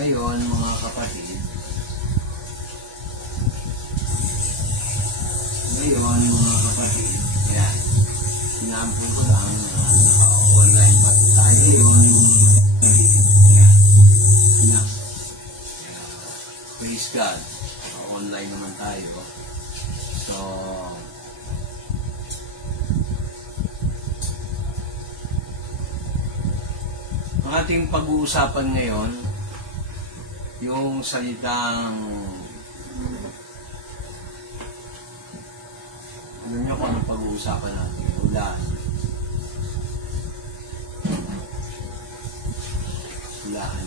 Ngayon, mga kapatid, yan, sinampol ko lang na naka-online pa tayo. Yan, yan. Praise God, naka-online naman tayo. So, ang ating pag-uusapan ngayon, yung salitang, ano nyo kung ano pag-uusapan natin? Hulaan. Hulaan.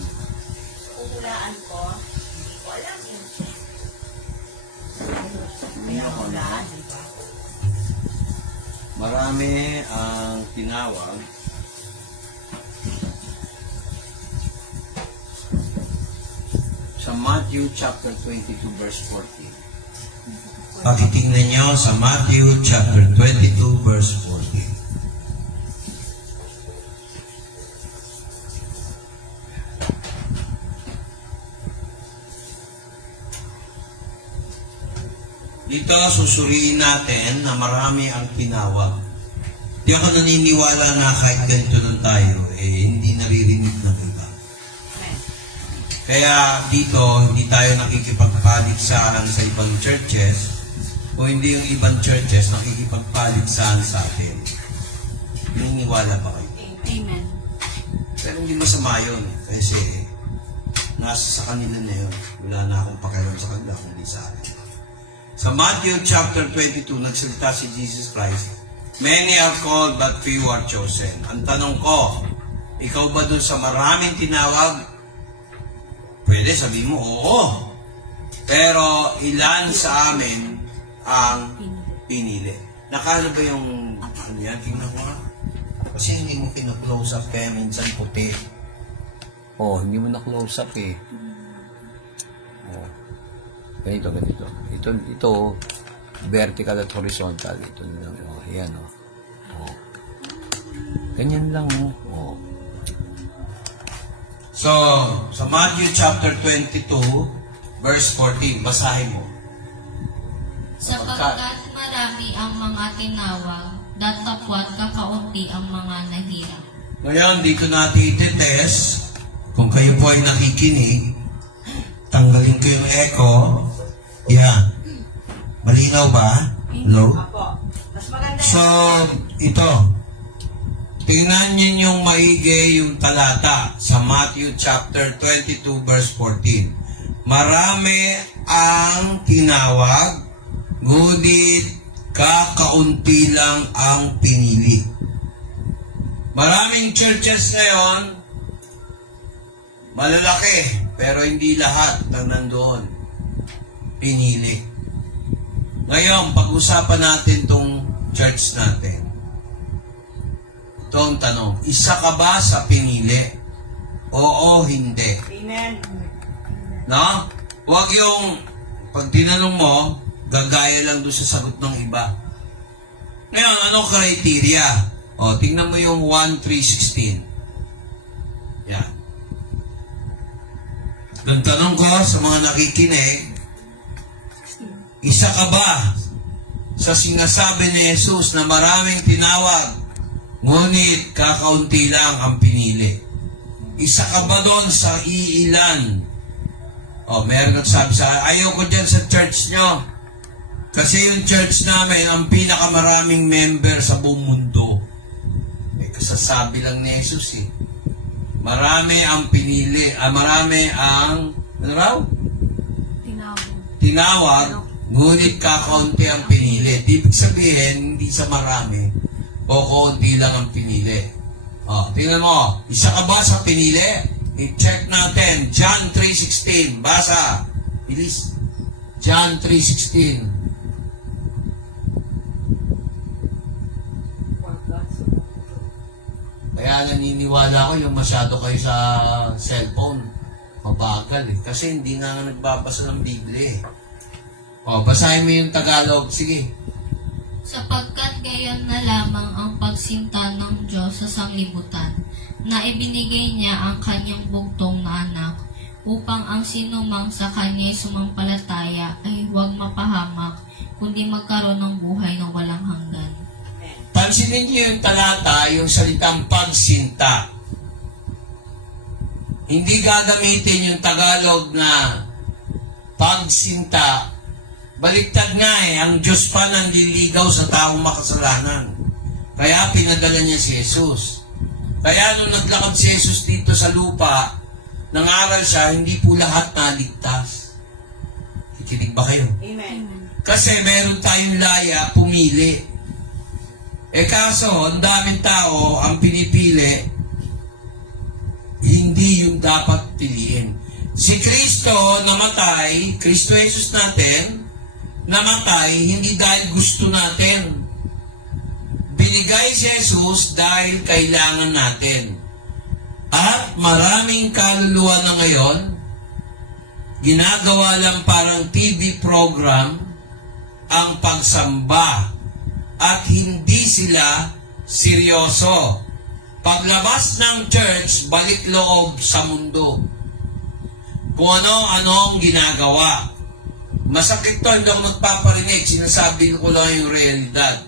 Hulaan ko, hindi ko alam yun. Kaya Hulaan, di ba? Marami ang tinawag sa Matthew chapter 22 verse 14. Pakitingnan nyo sa Matthew chapter 22 verse 14. Dito susuriin natin na marami ang tinawag. Di ako naniniwala na kahit ganito lang tayo, hindi naririnig ng iba. Kaya dito, hindi tayo nakikipagpaligsahan sa ibang churches, o hindi yung ibang churches nakikipagpaligsahan sa atin. Naniniwala ba kayo? Amen. Pero hindi masama yun, kasi nasa sa kanila na yun. Wala na akong pakialam sa kanila, kundi sa akin. Sa Matthew chapter 22, nagsalita si Jesus Christ, "Many are called, but few are chosen." Ang tanong ko, ikaw ba dun sa maraming tinawag? Pwede sabihin mo, oo. Pero ilan sa amin ang pinili? Nakano ba yung, ano yan, tingnan ko nga. Kasi hindi mo pina-close up, kaya minsan puti. Oh, hindi mo na-close up eh. Oh. Ganito. Ito, vertical at horizontal. Ito lang. Oh, yan, oh. Oh. Ganyan lang, oh. Oh. So, sa Matthew chapter 22, verse 14, basahin mo. Sapagkat marami ang mga tinawag, datapwat kakaunti ang mga nahirap. Ngayon, dito natin itetest. Kung kayo po ay nakikinig, tanggalin ko yung echo. Yan. Malinaw ba? No? Apo. Mas maganda So, ito. Tingnan niyo yung maigi yung talata sa Matthew chapter 22 verse 14. Marami ang tinawag, ngunit kakaunti lang ang pinili. Maraming churches ngayon, malalaki, pero hindi lahat na nandoon pinili. Ngayon, pag-usapan natin tong church natin. Ito ang tanong, isa ka ba sa pinili? Oo, hindi. Amen. No? Huwag yung, pag tinanong mo, gagaya lang doon sa sagot ng iba. Ngayon, ano criteria? O, tingnan mo yung 1:3:16. Yan. Ang tanong ko sa mga nakikinig, isa ka ba sa sinasabi ni Jesus na maraming tinawag, ngunit kakaunti lang ang pinili? Isa ka ba doon sa iilan? O, meron nagsabi sa, ayaw ko dyan sa church nyo. Kasi yung church namin, ang pinakamaraming member sa buong mundo. May kasasabi lang ni Jesus eh. Marami ang pinili, marami ang, ano raw? Tinawag, ngunit kakaunti ang pinili. Ibig sabihin, hindi sa marami, o kaunti lang ang pinili. O, tingnan mo, isa ka ba sa pinili? I-check natin, John 3:16, basa. Bilis. John 3:16. Kaya naniniwala ko yung masyado kayo sa cellphone. Mabagal eh. Kasi hindi nga nagbabasa ng Biblia eh. O, basahin mo yung Tagalog. Sige. Sapagkat gayon na lamang ang pagsinta ng Diyos sa sanglibutan, na ibinigay niya ang kanyang bugtong na anak, upang ang sinumang sa kanya'y sumampalataya ay huwag mapahamak, kundi magkaroon ng buhay na walang hanggan. Pansinin niyo yung talata, yung salitang pagsinta. Hindi gagamitin yung Tagalog na pagsinta. Baliktad nga ang Diyos pa nanliligaw sa taong makasalanan. Kaya pinadala niya si Jesus. Kaya nung naglakad si Jesus dito sa lupa, nangaral siya, hindi po lahat naligtas. Kikinig ba kayo? Amen. Kasi meron tayong laya, pumili. Kaso, ang daming tao ang pinipili, hindi yung dapat piliin. Si Kristo namatay, Kristo Jesus natin, namatay hindi dahil gusto natin. Binigay si Jesus dahil kailangan natin. At maraming kaluluwa na ngayon, ginagawa lang parang TV program ang pagsamba at hindi sila seryoso. Paglabas ng church, balik loob sa mundo. Kung ano ang ginagawa. Masakit to, hindi ako magpaparinig. Sinasabi ko lang yung realidad.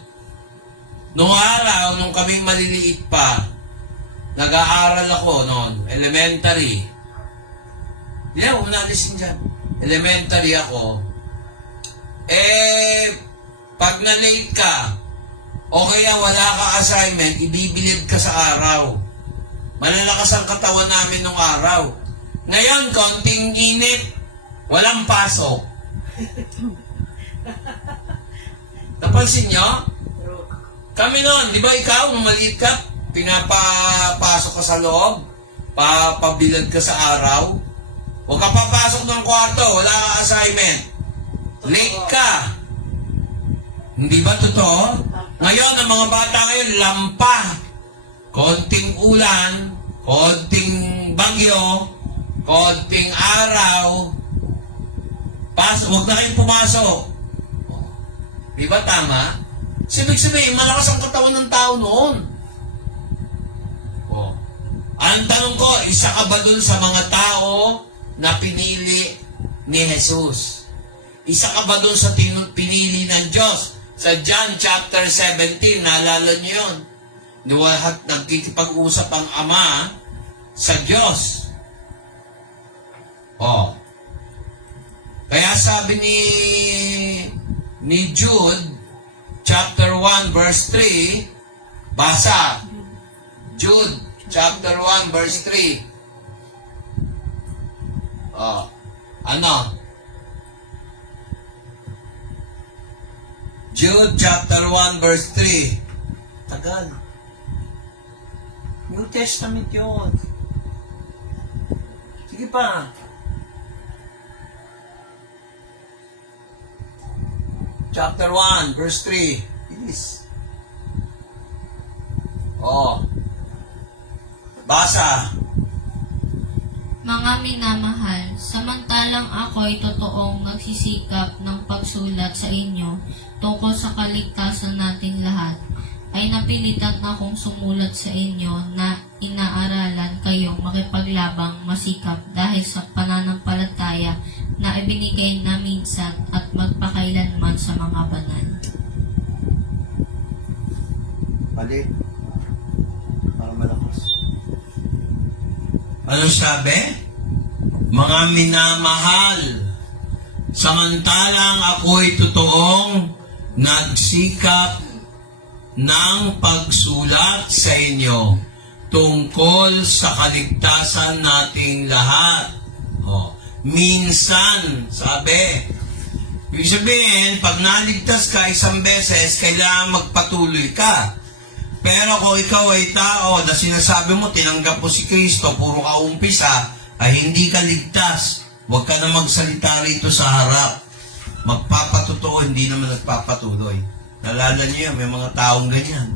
Noong araw, nung kaming maliliit pa, nag-aaral ako noon, elementary. Hindi ako nalisin dyan. Elementary ako. Pag na-late ka, o kaya wala ka assignment, ibibilid ka sa araw. Malalakas ang katawan namin nung araw. Ngayon, konting init, walang pasok. Napansin nyo? Kami noon, di ba ikaw, nung maliit ka, pinapapasok ka sa loob, papabilad ka sa araw, huwag ka papasok ng kwarto, wala ka assignment. Late ka. Hindi ba totoo? Ngayon, ang mga bata ngayon, lampa. Konting ulan, konting bagyo, konting araw, huwag na kayong pumasok. Di ba tama? Sabihin, malakas ang katawan ng tao noon. Ang tanong ko, isa ka ba dun sa mga tao na pinili ni Jesus? Isa ka ba dun sa pinili ng Diyos? Sa John chapter 17, naalala niyo yun? Nagkikipag-usap ang Ama sa Diyos. Kaya sabi ni Jude, chapter 1, verse 3, basa. Jude, chapter 1, verse 3. Ano? Jude, chapter 1, verse 3. Tagal. New Testament yun. Sige pa. Chapter 1, verse 3. Bilis. Basa. Mga minamahal, samantalang ako'y totoong nagsisikap ng pagsulat sa inyo tungkol sa kaligtasan nating lahat, ay napilitan akong sumulat sa inyo na inaaralan kayong makipaglabang masikap dahil sa pananampalataya na ibinigay na minsan at magpakailanman sa mga banal. Balik. Para malakas. Ano sabi? Mga minamahal, samantalang ako'y totoong nagsikap ng pagsulat sa inyo tungkol sa kaligtasan nating lahat. Minsan, sabi. Ibig sabihin, pag naligtas ka isang beses, kailangan magpatuloy ka. Pero kung ikaw ay tao na sinasabi mo, tinanggap mo si Kristo, puro ka umpisa, ay hindi ka ligtas. Huwag ka na magsalita rito sa harap. Magpapatotoo, hindi naman nagpapatuloy. Nalala niyo yan, may mga taong ganyan.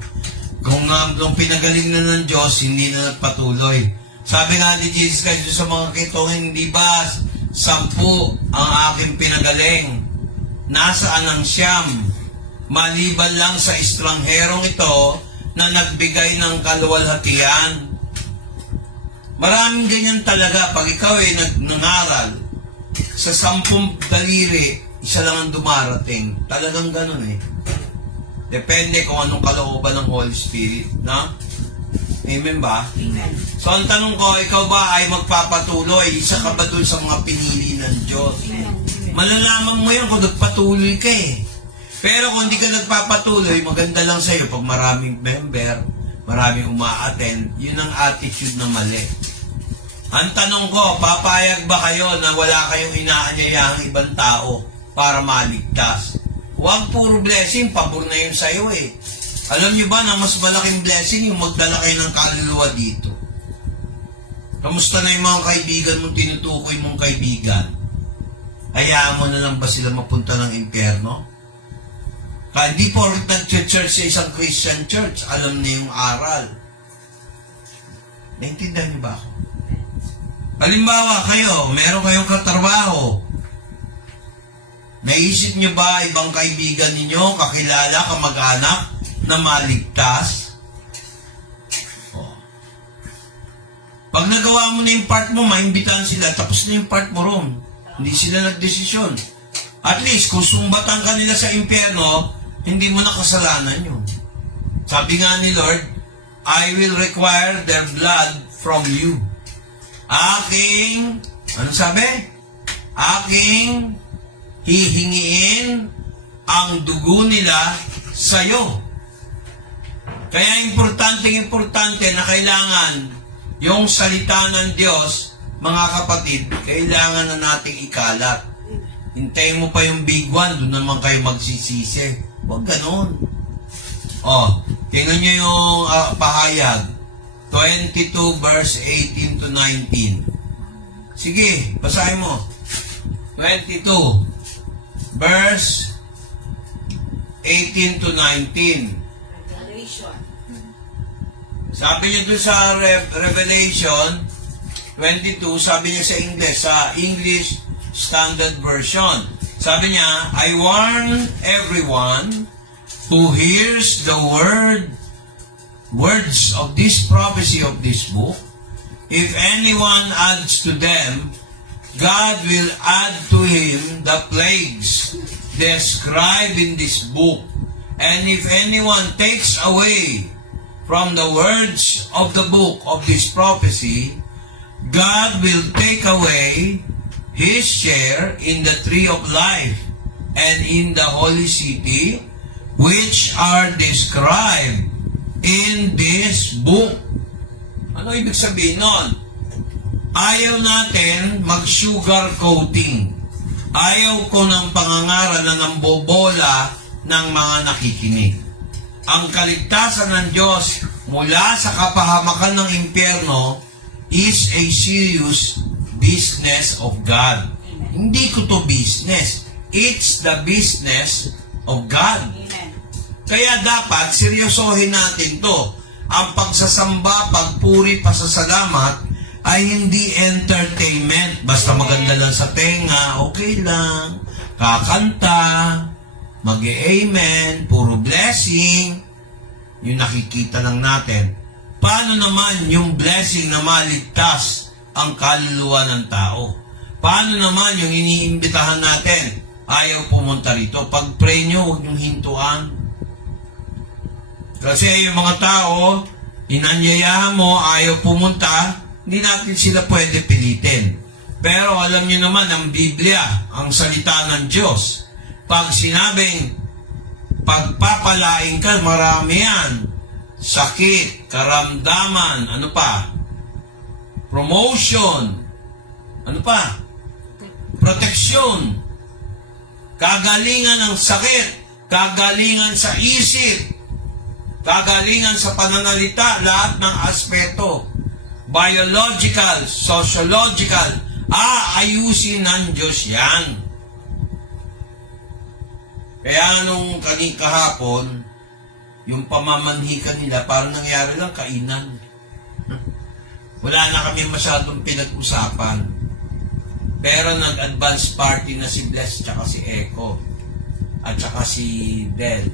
Kung pinagaling na ng Diyos, hindi na nagpatuloy. Sabi nga ni Jesus Christ sa mga kito, hindi ba 10 ang aking pinagaling? Nasaan ang 9? Maliban lang sa estrangherong ito na nagbigay ng kaluwalhatian. Maraming ganyan talaga. Pag ikaw ay nangaral, sa 10 daliri, isa lang ang dumarating. Talagang ganun eh. Depende kung anong kalooban ng Holy Spirit. Na? Amen ba? Amen. So ang tanong ko, ikaw ba ay magpapatuloy? Isa ka ba dun sa mga pinili ng Diyos? Malalaman mo yan kung nagpatuloy ka eh. Pero kung hindi ka nagpapatuloy, maganda lang sa'yo pag maraming member, maraming uma-attend, yun ang attitude na mali. Ang tanong ko, papayag ba kayo na wala kayong inaanyayahang ibang tao para maligtas? Huwag puro blessing, pabor na yun sa'yo eh. Alam niyo ba na mas malaking blessing yung magdala kayo ng kaluluwa dito? Kamusta na yung mga kaibigan mong tinutukoy mong kaibigan? Hayaan mo na lang ba sila mapunta ng impyerno? Kaya hindi po rin nag-church sa isang Christian church, alam na yung aral. Naintindihan niyo ba ako? Halimbawa kayo, meron kayong katrabaho. Naisip niyo ba ibang kaibigan ninyo, kakilala, kamag-anak, na maligtas? Oh. Pag nagawa mo na yung part mo, maimbitahan sila, tapos na yung part mo ron. Hindi sila nagdesisyon. At least, kung sumbatan ka nila sa impyerno, hindi mo na kasalanan yun. Sabi nga ni Lord, I will require their blood from you. Anong sabi? Aking hihingiin ang dugo nila sa'yo. Kaya importante na kailangan yung salita ng Diyos, mga kapatid, kailangan na nating ikalat. Hintayin mo pa yung big one, doon naman kayo magsisisi. Huwag ganon. Tingnan nyo yung pahayag. 22 verse 18 to 19. Sige, basahin mo. 22 verse 18 to 19. Revelation. Sabi niya doon sa Revelation 22, sabi niya sa English Standard Version. Sabi niya, I warn everyone who hears the words of this prophecy of this book. If anyone adds to them, God will add to him the plagues described in this book. And if anyone takes away from the words of the book of this prophecy, God will take away his share in the tree of life and in the holy city, which are described in this book. Ano ibig sabihin nun? Ayaw natin mag-sugar coating. Ayaw ko ng pangangaral na nambobola ng mga nakikinig. Ang kaligtasan ng Diyos mula sa kapahamakan ng impyerno is a serious business of God. Hindi ko to business. It's the business of God. Amen. Kaya dapat seryosohin natin to. Ang pagsasamba, pagpuri, pasasalamat ay hindi entertainment. Basta maganda lang sa tenga, okay lang. Kakanta, mag-amen, puro blessing. Yung nakikita lang natin. Paano naman yung blessing na maligtas ang kaluluwa ng tao? Paano naman yung iniimbitahan natin? Ayaw pumunta rito. Pag pray nyo, huwag nyong hintuan. Kasi yung mga tao, inanyayahan mo, ayaw pumunta, hindi natin sila pwede pilitin. Pero alam niyo naman, ang Biblia, ang salita ng Diyos, pag sinabing, pagpapalain ka, marami yan. Sakit, karamdaman, ano pa? Promotion, ano pa? Proteksyon, kagalingan ng sakit, kagalingan sa isip, kagalingan sa pananalita, lahat ng aspeto, biological, sociological, ayusin ng Diyos yan. Kaya nung kahapon, yung pamamanhikan nila, parang nangyari lang kainan. Wala na kami masyadong pinag-usapan. Pero nag-advance party na si Bless tsaka si Echo at tsaka si Del.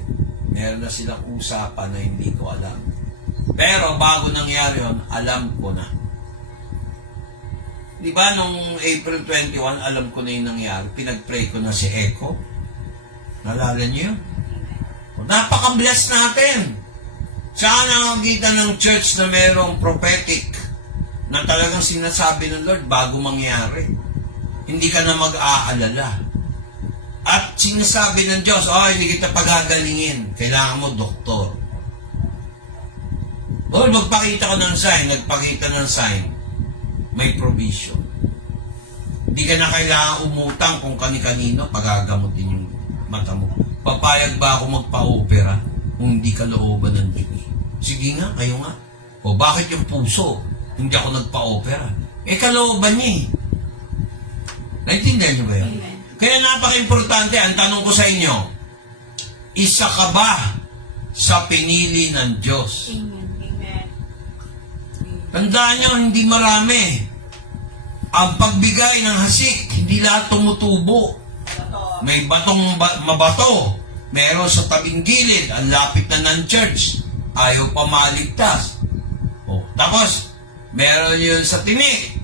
Meron na silang usapan na hindi ko alam. Pero bago nangyari yun, alam ko na. di ba, nung April 21, alam ko na yung nangyari. Pinag-pray ko na si Echo. Nalala niyo yun? Napaka-bless natin. Saan nakakita ng church na mayroong prophetic na talagang sinasabi ng Lord bago mangyari. Hindi ka na mag-aalala. At sinasabi ng Diyos, hindi kita pagagalingin. Kailangan mo doktor. Magpakita ka ng sign. Nagpakita ng sign. May provision. Hindi ka na kailangan umutang kung kani-kanino pagagamutin yung mata mo. Papayag ba ako magpa-opera kung hindi ka looban ng Diyos? Sige nga, kayo nga. Bakit yung puso? Hindi ako nagpa-opera. Kalooban niya eh. Naintindihan niyo ba yun? Amen. Kaya napaka-importante, ang tanong ko sa inyo, isa ka ba sa pinili ng Diyos? Amen. Amen. Tandaan nyo, hindi marami. Ang pagbigay ng hasik, hindi lahat tumutubo. Totoo. May batong mabato. Meron sa tabing gilid, ang lapit na ng church. Ayaw pa maligtas. Tapos, meron yun sa tinik.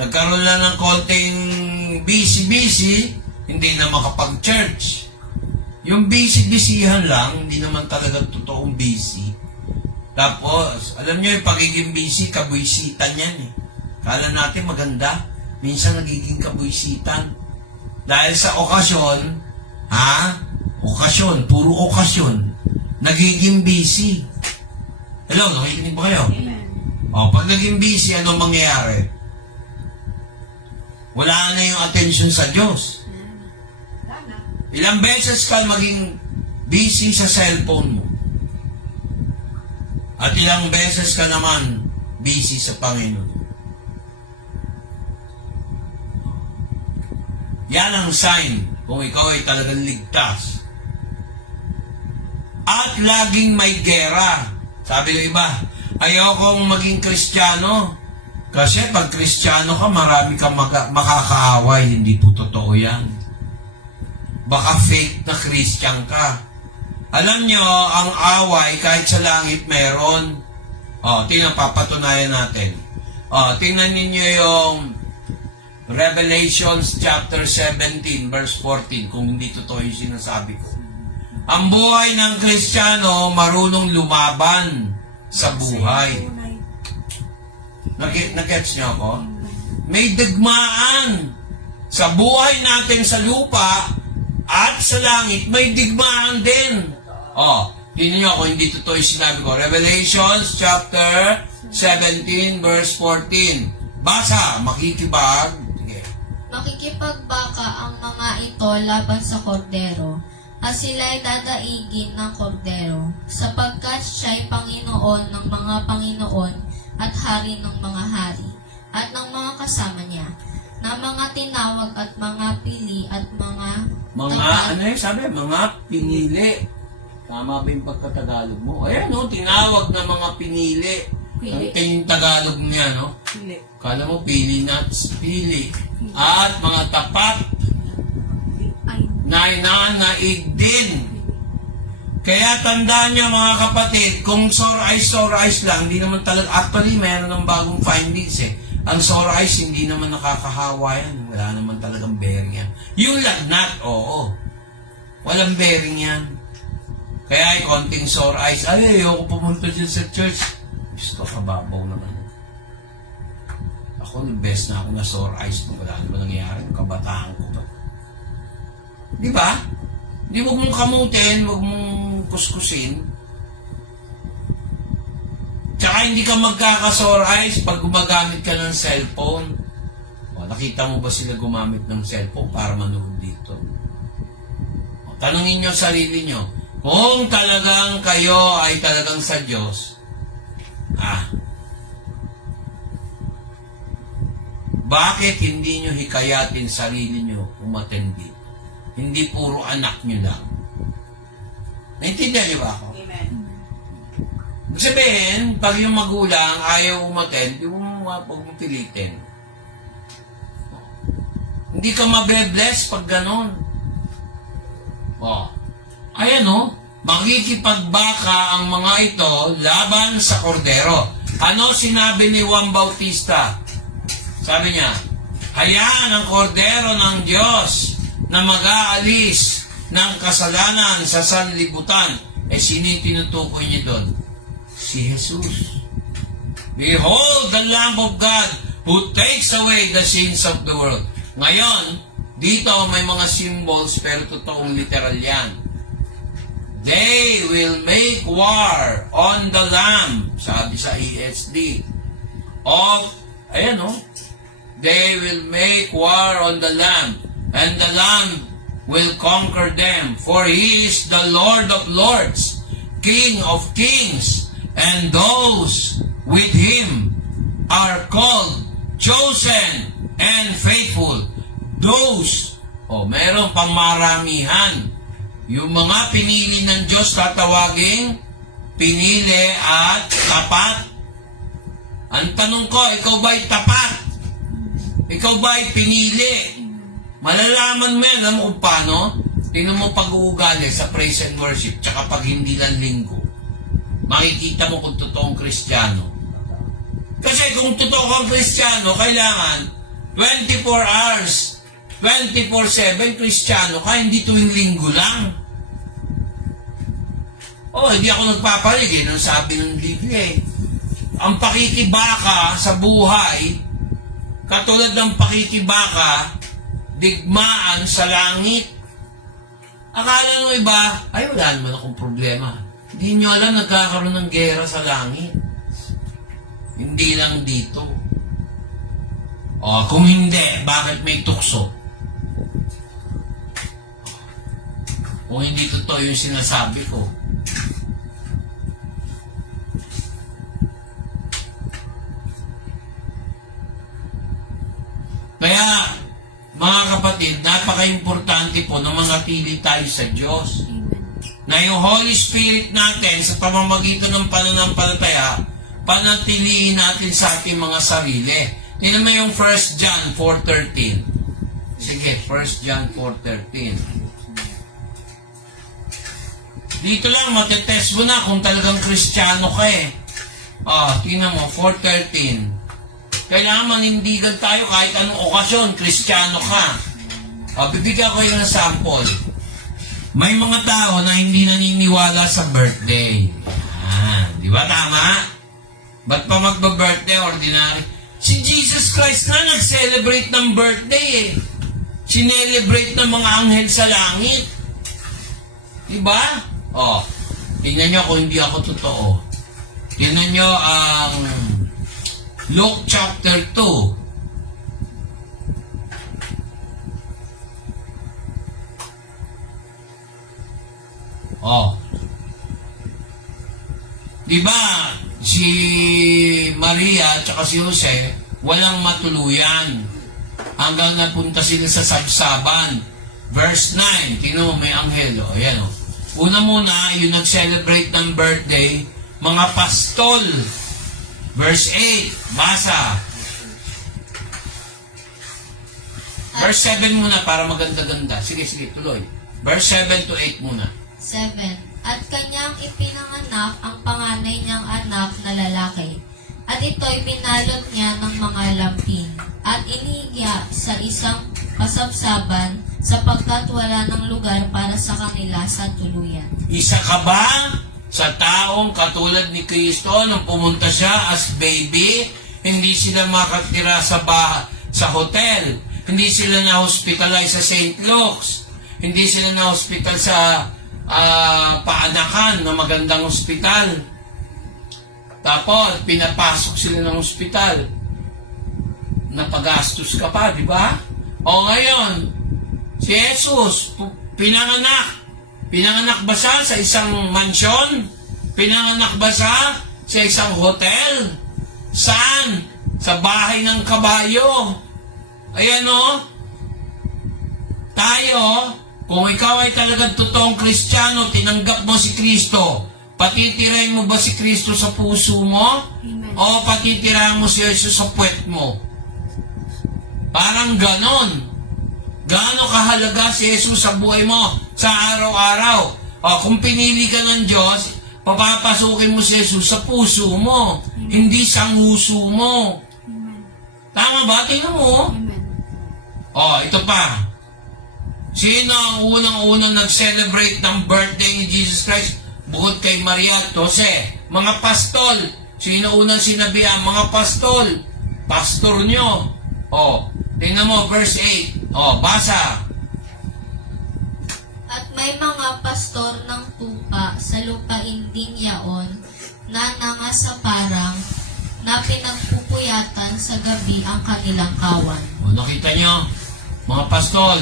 Nagkaroon lang ng konting busy-busy, hindi na makapag-church. Yung busy-busyhan lang, hindi naman talaga totoong busy. Tapos, alam nyo yung pagiging busy, kabuisitan yan eh. Kala natin maganda, minsan nagiging kabuisitan. Dahil sa okasyon, okasyon, puro okasyon, nagiging busy. Hello, nakikinig ba kayo? Amen. Pag naging busy, ano mangyayari? Wala na yung attention sa Diyos. Sana. Ilang beses ka maging busy sa cellphone mo. At ilang beses ka naman busy sa Panginoon. Yan ang sign kung ikaw ay talagang ligtas. At laging may gera. Sabi ng iba, ayokong maging Kristiyano. Kasi pag Kristiyano ka, marami kang makakaaway. Hindi po totoo yan. Baka fake na Christian ka. Alam nyo, ang away, kahit sa langit meron. Tingnan, papatunayan natin. Tingnan ninyo yung Revelations chapter 17, verse 14, kung hindi totoo yung sinasabi ko. Ang buhay ng Kristiyano, marunong lumaban sa buhay. Nag-gets niyo ako? May digmaan. Sa buhay natin sa lupa at sa langit, may digmaan din. Tingnan niyo ako, hindi totoo yung sinabi ko. Revelations chapter 17, verse 14. Basa, makikibag. Sige. Makikipagbaka ang mga ito laban sa kordero, at sila'y dadaigin ng kordero, sapagkat siya'y Panginoon ng mga Panginoon at Hari ng mga hari, at ng mga kasama niya, na mga tinawag at mga pili at mga tapat. Mga pinili. Tama ba yung pagkatagalog mo? Ayan, tinawag na mga pinili. Pili. Ang Tagalog niya, no? Pili. Kala mo, pili nuts, pili. At mga tapat Ay. na inanaig din. Kaya tandaan niyo mga kapatid, kung sore eyes lang, hindi naman talaga, actually meron ng bagong findings eh. Ang sore eyes, hindi naman nakakahawa yan. Wala naman talagang bearing yan. Yung lagnat, oo. Walang bearing yan. Kaya ay konting sore eyes, ayoko pumunta dyan sa church. Gusto, kababaw naman. Ako, best na ako na sore eyes. Wala naman nangyayari. Kabataan ko ba? Di ba? Di wag mong kamutin, wag mong kuskusin. Tsaka hindi ka magkaka-sore eyes pag gumagamit ka ng cellphone. Nakita mo ba sila gumamit ng cellphone para manood dito? Tanungin nyo sarili nyo, kung talagang kayo ay talagang sa Diyos, bakit hindi nyo hikayatin sarili nyo umattend dito? Hindi puro anak nyo lang. Naintindihan nyo ba ako? Amen. Ibig sabihin, pag yung magulang ayaw umattend, di mo pilitin. Hindi ka mabe-bless pag ganon. Ayan makikipagbaka ang mga ito laban sa kordero. Ano sinabi ni Juan Bautista? Sabi niya, hayaan ang kordero ng Diyos na mag-aalis ng kasalanan sa sanlibutan. Sino yung tinutukoy niya doon? Si Jesus. Behold the Lamb of God who takes away the sins of the world. Ngayon, dito may mga symbols pero totoong literal yan. They will make war on the Lamb, sabi sa ESD, they will make war on the Lamb, and the Lamb will conquer them, for He is the Lord of lords, King of kings, and those with Him are called, chosen, and faithful. Those, meron pang maramihan. Yung mga pinili ng Diyos tatawaging pinili at tapat. Ang tanong ko, ikaw ba'y tapat? Ikaw ba'y pinili? Malalaman mo yan, alam mo kung paano? Tingnan mo pag-uugali sa praise and worship tsaka pag hindi lang linggo. Makikita mo kung totoong Kristiyano. Kasi kung totoo kang Kristiyano, kailangan 24 hours, 24/7 Kristiyano ka, hindi tuwing linggo lang. Hindi ako nagpapalig nung sabi ng Biblia Ang pakikibaka sa buhay, katulad ng pakikibaka, digmaan sa langit. Akala ng iba, wala naman akong problema. Hindi nyo alam, nagkakaroon ng gera sa langit. Hindi lang dito. Kung hindi, bakit may tukso? Kung hindi totoo yung sinasabi ko. Kaya, mga kapatid, napaka-importante po na manatili tayo sa Diyos. Na yung Holy Spirit natin sa pamamagitan ng pananampalataya, panatilihin natin sa ating mga sarili. Tingnan mo yung 1 John 4:13. Sige, 1 John 4:13. Dito lang, matetest mo na kung talagang Kristiyano ka tingnan mo, 4:13. Kailangan manindigan tayo kahit anong okasyon, Kristiyano ka. Bibigyan ko yung sample. May mga tao na hindi naniniwala sa birthday. Di ba tama? Ba't pa magba-birthday, ordinary? Si Jesus Christ na nag-celebrate ng birthday Sinelebrate ng mga anghel sa langit. Di ba? Tingnan nyo kung hindi ako totoo. Tingnan nyo ang Luke chapter 2. Diba, si Maria at si Jose, walang matuluyan. Hanggang napunta sila sa sabsaban. Verse 9, tingnan mo may anghel. Ayan. Una muna, yung nag-celebrate ng birthday, mga pastol. Verse 8, basa. Verse 7 muna para maganda-ganda. Sige, tuloy. Verse 7 to 8 muna. 7. At kanyang ipinanganak ang panganay niyang anak na lalaki. At ito'y binalot niya ng mga lampin. At inihigya sa isang kasabsaban sapagkat wala ng lugar para sa kanila sa tuluyan. Isa ka ba sa taong katulad ni Kristo nung pumunta siya as baby? Hindi sila makatira sa hotel. Hindi sila na-hospitalize sa St. Luke's. Hindi sila na-hospital sa paanakan na magandang ospital. Tapos, pinapasok sila ng ospital. Napagastos ka pa, di ba? Ngayon, si Jesus, pinanganak. Pinanganak ba siya sa isang mansyon? Pinanganak ba siya sa isang hotel? Saan? Sa bahay ng kabayo. Ayan tayo, kung ikaw ay talagang totoong Kristiyano, tinanggap mo si Kristo, patitirahin mo ba si Kristo sa puso mo? Amen. O patitirahin mo si Jesus sa puwet mo? Parang ganon. Gaano kahalaga si Jesus sa buhay mo, sa araw-araw? Kung pinili ka ng Diyos, papapasukin mo si Jesus sa puso mo, hindi sa nguso mo. Amen. Tama ba? Tingnan mo. Amen. Ito pa. Sino ang unang-unang nag-celebrate ng birthday ni Jesus Christ? Bukod kay Maria at Jose. Mga pastol. Sino unang sinabihan? Mga pastol. Pastor nyo. Tingnan mo, verse 8. Basa. At may mga pastor ng tupa sa lupain din yaon na nangasaparang na pinagpupuyatan sa gabi ang kanilang kawan. Nakita nyo? Mga pastol.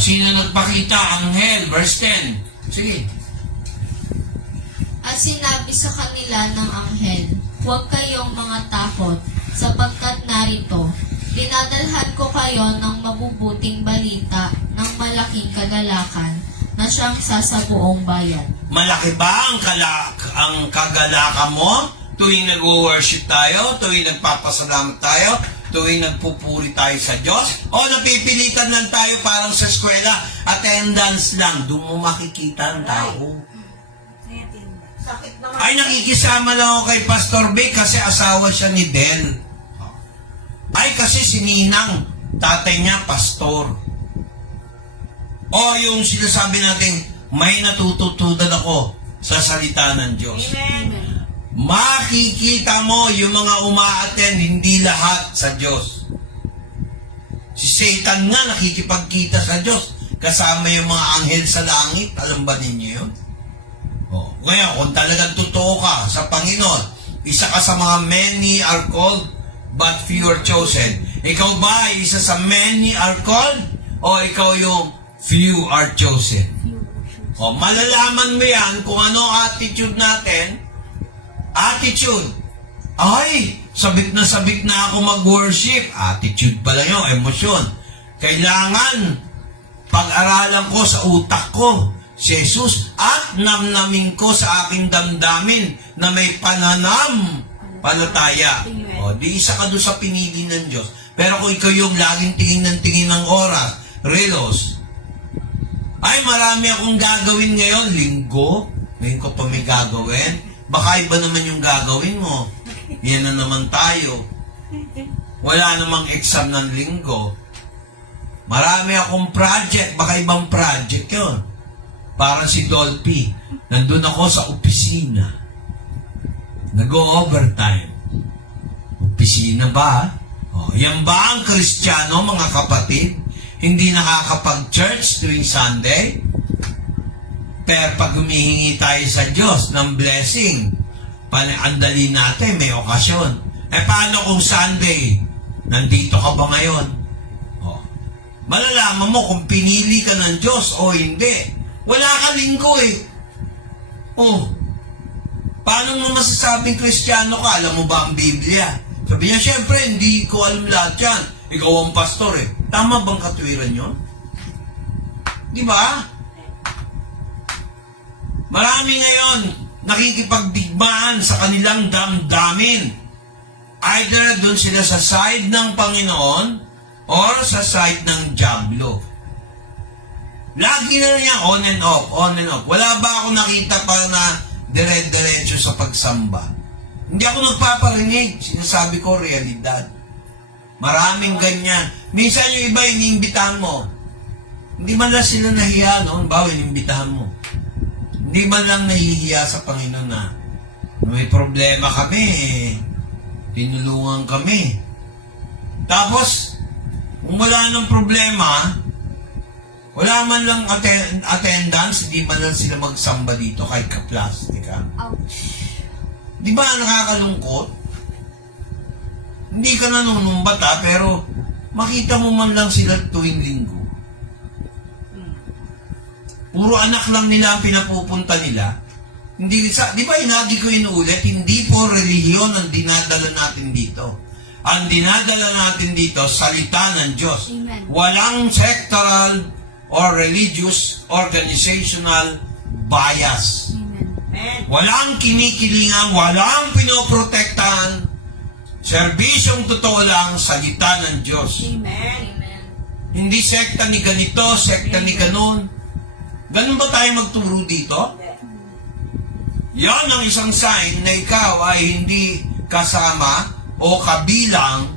Sino nagpakita? Anghel. Verse 10. Sige. At sinabi sa kanila ng anghel, huwag kayong mga takot, sapagkat narito, dinadalhan ko kayo ng mabubuting balita ng malaking kagalakan na siyang sasabuong bayan. Malaki ba ang kagalakan mo tuwing nag-worship tayo, tuwing nagpapasalamat tayo, tuwing nagpupuri tayo sa Diyos? O napipilitan lang tayo parang sa eskwela, attendance lang, doon mo makikita ang tao. Sakit naman. Ay, nakikisama lang ako kay Pastor Vic kasi asawa siya ni Del. Ay, kasi si Ninang, tatay niya, pastor. O yung sinasabi natin, may natututunan ako sa salita ng Diyos. Amen. Makikita mo yung mga umaattend, hindi lahat sa Diyos. Si Satan nga nakikipagkita sa Diyos, kasama yung mga anghel sa langit. Alam ba ninyo yun? Ngayon, kung talagang totoo ka sa Panginoon, isa ka sa mga many are called, but few are chosen. Ikaw ba ay isa sa many are called, o ikaw yung few are chosen? Malalaman mo yan kung ano attitude natin. Attitude. Ay, sabik na ako mag-worship. Attitude pala yun, emosyon. Kailangan pag-aralan ko sa utak ko si Jesus at namnamin ko sa aking damdamin na may pananam palataya. Di isa ka doon sa pinili ng Diyos. Pero kung ikaw yung laging tingin ng oras, relos, ay marami akong gagawin ngayon, linggo, ngayon ko pa may gagawin, baka iba naman yung gagawin mo. Yan na naman tayo. Wala namang exam ng linggo. Marami akong project, baka ibang project yun. Parang si Dolphy, nandun ako sa opisina. Nag-o-overtime. Opisina ba? Yan ba ang Kristiyano, mga kapatid? Hindi nakakapag-church tuwing Sunday? Pero pag humihingi tayo sa Diyos ng blessing, andali natin, may okasyon. Paano kung Sunday? Nandito ka ba ngayon? Malalaman mo kung pinili ka ng Diyos o hindi. Wala ka linggo eh. Paano mo masasabing Kristiyano ka? Alam mo ba ang Biblia? Sabi niya, syempre, hindi ko alam lahat yan. Ikaw ang pastor eh. Tama bang katwiran yun? Di ba? Marami ngayon nakikipagdigmaan sa kanilang damdamin. Either doon sila sa side ng Panginoon or sa side ng Diablo. Lagi na niya on and off, on and off. Wala ba ako nakita pa na dire-diretso sa pagsamba? Hindi ako nagpaparinig. Sinasabi ko, realidad. Maraming ganyan. Minsan yung iba, iniimbitahan mo. Hindi man lang sila nahiya noon, bawa iniimbitahan mo. Hindi man lang nahihiya sa Panginoon na may problema kami, tinulungan kami. Tapos, kung wala nang problema, wala man lang attendance, hindi man lang sila magsamba dito kahit ka-plastic ka. Di ba nakakalungkot? Hindi ka nanunumbat pero makita mo man lang sila tuwing linggo. Puro anak lang nila ang pinapupunta nila. Di ba inagi ko inuulit, hindi po relihiyon ang dinadala natin dito. Ang dinadala natin dito, salita ng Diyos. Amen. Walang sectoral or religious organizational bias. Amen. Walang kinikilingan, walang pinoprotektahan. Serbisyong totoo lang, salita ng Diyos. Amen. Hindi sekta ni ganito, sekta ni ganon. Ganun ba tayo magturo dito? Yan ang isang sign na ikaw ay hindi kasama o kabilang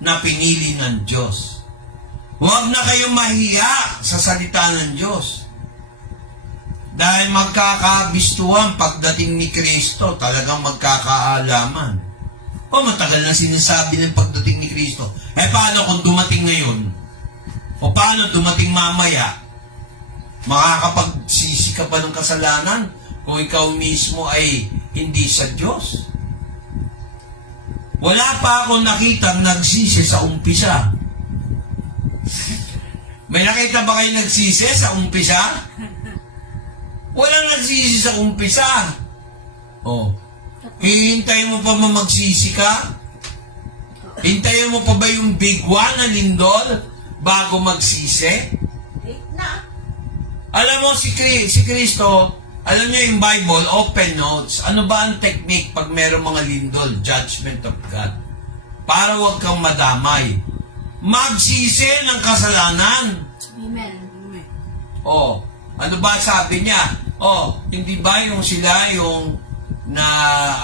na pinili ng Diyos. Huwag na kayong mahiya sa salita ng Diyos. Dahil magkakabistuhan pagdating ni Kristo, talagang magkakaalaman. O matagal na sinasabi ng pagdating ni Kristo. Paano kung dumating ngayon? O paano dumating mamaya? Makakapagsisi ka pa ng kasalanan kung ikaw mismo ay hindi sa Diyos? Wala pa akong nakitang nagsisi sa umpisa. May nakita ba kayo nagsisi sa umpisa? Walang nagsisi sa umpisa. Oh. Hihintayin mo pa magsisi ka? Hintayin mo pa ba yung big one na lindol bago magsisi? Late na. Alam mo, si Kristo, alam niyo yung Bible, open notes. Ano ba ang technique pag mayroong mga lindol? Judgment of God. Para huwag kang madamay. Magsisi ng kasalanan. Amen. Oh, ano ba sabi niya? Oh, hindi ba yung sila yung na,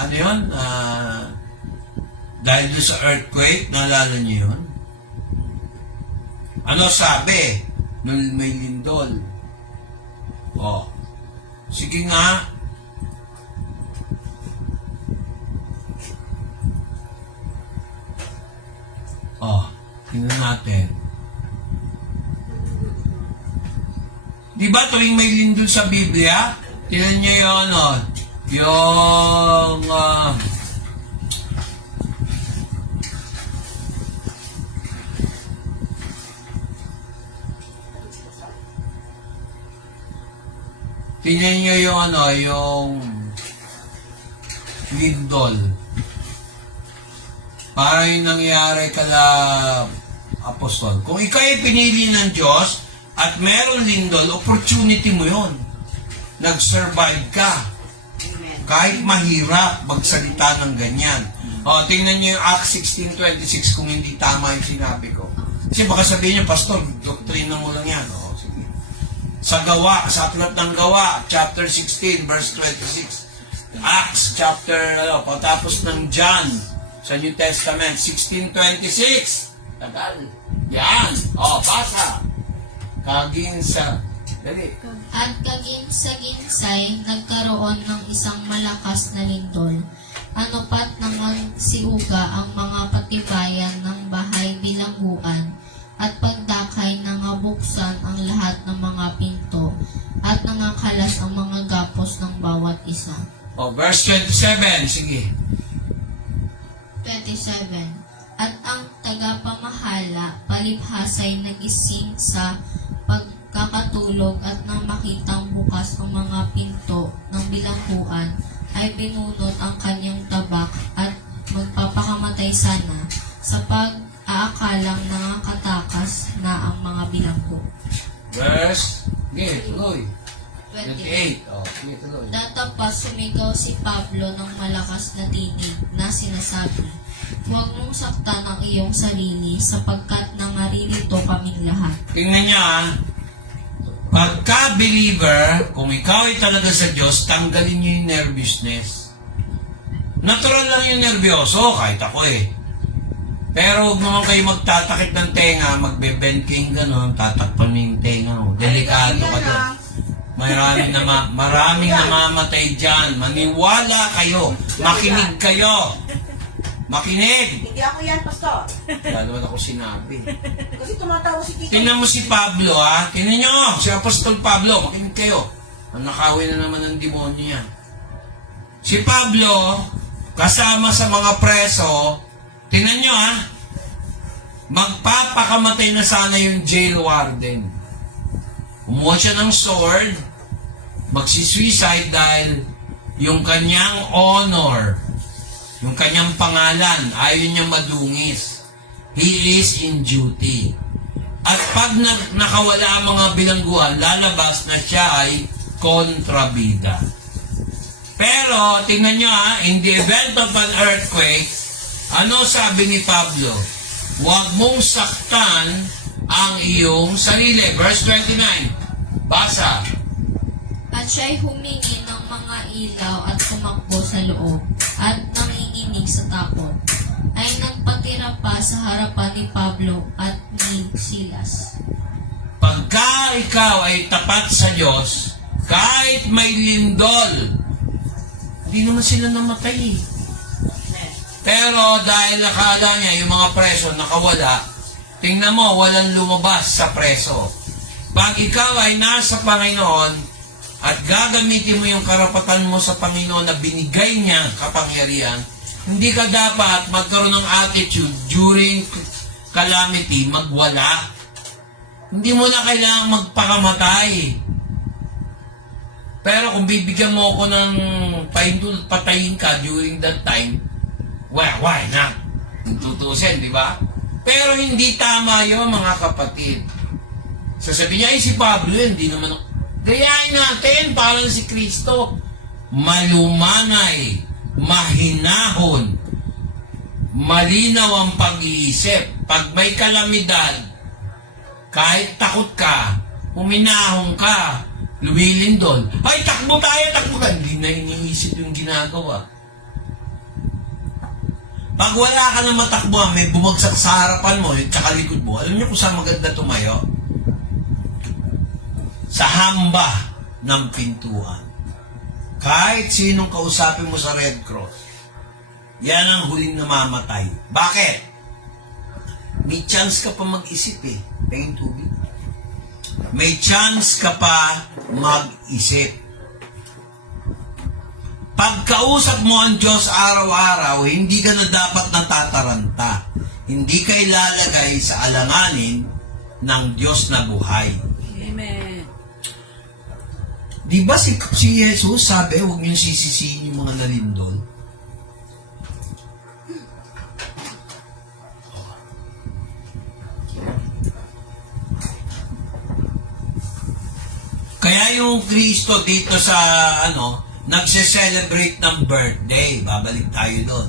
ano yun? Dahil doon sa earthquake, naalala niyo yun? Ano sabi? May lindol. Oh, sige nga. Oh, tingnan natin. Di ba tuwing may lindol sa Biblia, tingnan niyo yun, yung tingnan niyo yung yung lindol. Para yung nangyari kala apostol. Kung ikaw ay pinili ng Diyos at meron lindol, opportunity mo yon. Nag-survive ka. Amen. Kahit mahirap magsalita ng ganyan. O, tingnan niyo yung Acts 16:26 kung hindi tama yung sinabi ko. Kasi baka sabihin niyo, Pastor, doktrina mo lang yan. O, sige. Sa Gawa, sa aklat ng Gawa, chapter 16, verse 26. Acts, patapos ng John, sa New Testament, 16:26. Tagal. Yan. O, pasa. Kaginsa. Dali. At kaginsa-ginsay, nagkaroon ng isang malakas na lindol. Ano pat naman siuga ang mga patibayan ng bahay bilangguan, at pagdakay nangabuksan ang lahat ng mga pinto, at nangakalas ang mga gapos ng bawat isa. O, verse 27. Sige. 27. At ang tagapamahala palibhasay nagising sa pagkakatulog, at nang makitang bukas ang mga pinto ng bilangguan, ay binunot ang kanyang tabak at magpapakamatay sana sa pag-aakalang nakakatakas na ang mga bilanggo. Verse. Sige, tuloy. 28. 28. O, sige, tuloy. Datapas sumigaw si Pablo ng malakas na tinig na sinasabi, "Huwag mong saktan ang iyong sarili, sapagkat nangaririto kaming lahat." Tingnan niya, pagka-believer, kung ikaw ay talaga sa Diyos, tanggalin niyo yung nervousness. Natural lang yung nervyoso, kahit ako eh. Pero huwag naman kayo magtatakit ng tenga, magbe-benking gano'n, tatakpan mo yung tenga mo. Delikado ka doon. Maraming namamatay dyan. Maniwala kayo. Makinig kayo. Makinig. Hindi ako yan, Pastor. Lalo ako sinabi. Kasi tumatawa si Tito. Tingnan mo si Pablo, ha? Tingnan nyo, si Apostol Pablo. Makinig kayo. Ang nakawin na naman ng demonyo yan. Si Pablo, kasama sa mga preso, tingnan nyo, ha? Magpapakamatay na sana yung jail warden. Umuha siya ng sword, magsisuicide dahil yung kanyang honor, yung kanyang pangalan, ayaw niya madungis. He is in duty. At pag nakawala ang mga bilangguan, lalabas na siya ay kontrabida. Pero, tingnan nyo in the event of an earthquake, ano sabi ni Pablo? Huwag mong saktan ang iyong sarili. Verse 29. Basa. At siya'y humingi ng mga ilaw at tumakbo sa loob, at nanginginig sa takot. ay nagpatira pa sa harapan ni Pablo at ni Silas. Pagka ikaw ay tapat sa Diyos, kahit may lindol, hindi naman sila namatay. Pero dahil nakala niya yung mga preso nakawala, tingnan mo, walang lumabas sa preso. Pag ikaw ay nasa Panginoon at gagamitin mo yung karapatan mo sa Panginoon na binigay niya kapangyarihan, hindi ka dapat magkaroon ng attitude during calamity, magwala. Hindi mo na kailangang magpakamatay. Pero kung bibigyan mo ako ng paindul, patayin ka during that time, well, why not? Tutusin, di ba? Pero hindi tama yun, mga kapatid. Sasabihin niya, si Pablo yun, hindi naman. Gayahin natin, parang si Kristo. Malumanay, mahinahon, malinaw ang pag-iisip. Pag may kalamidad, kahit takot ka, huminahon ka, lumilindol. Ay, takbo tayo, takbo ka. Hindi na iniisip yung ginagawa. Pag wala ka na matakbo, may bumagsak sa harapan mo, yung tsaka likod mo, alam niyo kung saan maganda tumayo? Sa hamba ng pintuan. Kahit sinong kausapin mo sa Red Cross, yan ang huling namamatay. Bakit? May chance ka pa mag-isip eh. Pahing tubig. May chance ka pa mag-isip. Pagkausap mo ang Diyos araw-araw, hindi ka na dapat natataranta. Hindi ka ilalagay sa alanganin ng Diyos na buhay. Amen. Di ba si Jesus sabi, huwag niyong sisisihin yung mga nalindol? Kaya yung Kristo dito sa nagse-celebrate ng birthday. Babalik tayo doon.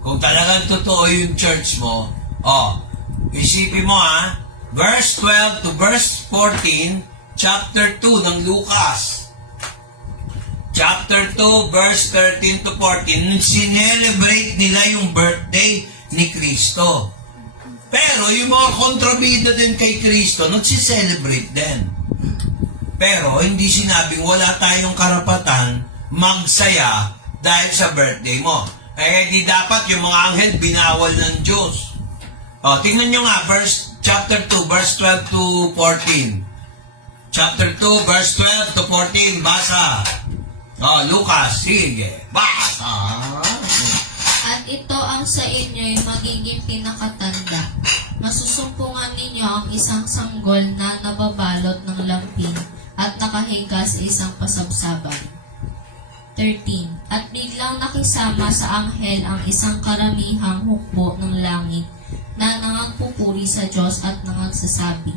Kung talagang totoo yung church mo, isipin mo verse 12 to verse 14, chapter 2 ng Lucas. Chapter 2, verse 13 to 14, sinelebrate nila yung birthday ni Kristo. Pero yung mga kontrabida din kay Kristo, nagsiselebrate din. Pero hindi sinabing wala tayong karapatan magsaya dahil sa birthday mo. Di dapat yung mga anghel binawal ng Diyos. Tingnan nyo nga, chapter 2, verse 12 to 14. Chapter 2, verse 12 to 14, basa. Lucas, sige, basa. At ito ang sa inyo'y magiging pinakatanda. Masusumpungan ninyo ang isang sanggol na nababalot ng lampin at nakahiga sa isang pasabsaban. 13. At biglang nakisama sa anghel ang isang karamihang hukbo ng langit na nangagpupuri sa Diyos at nangagsasabi.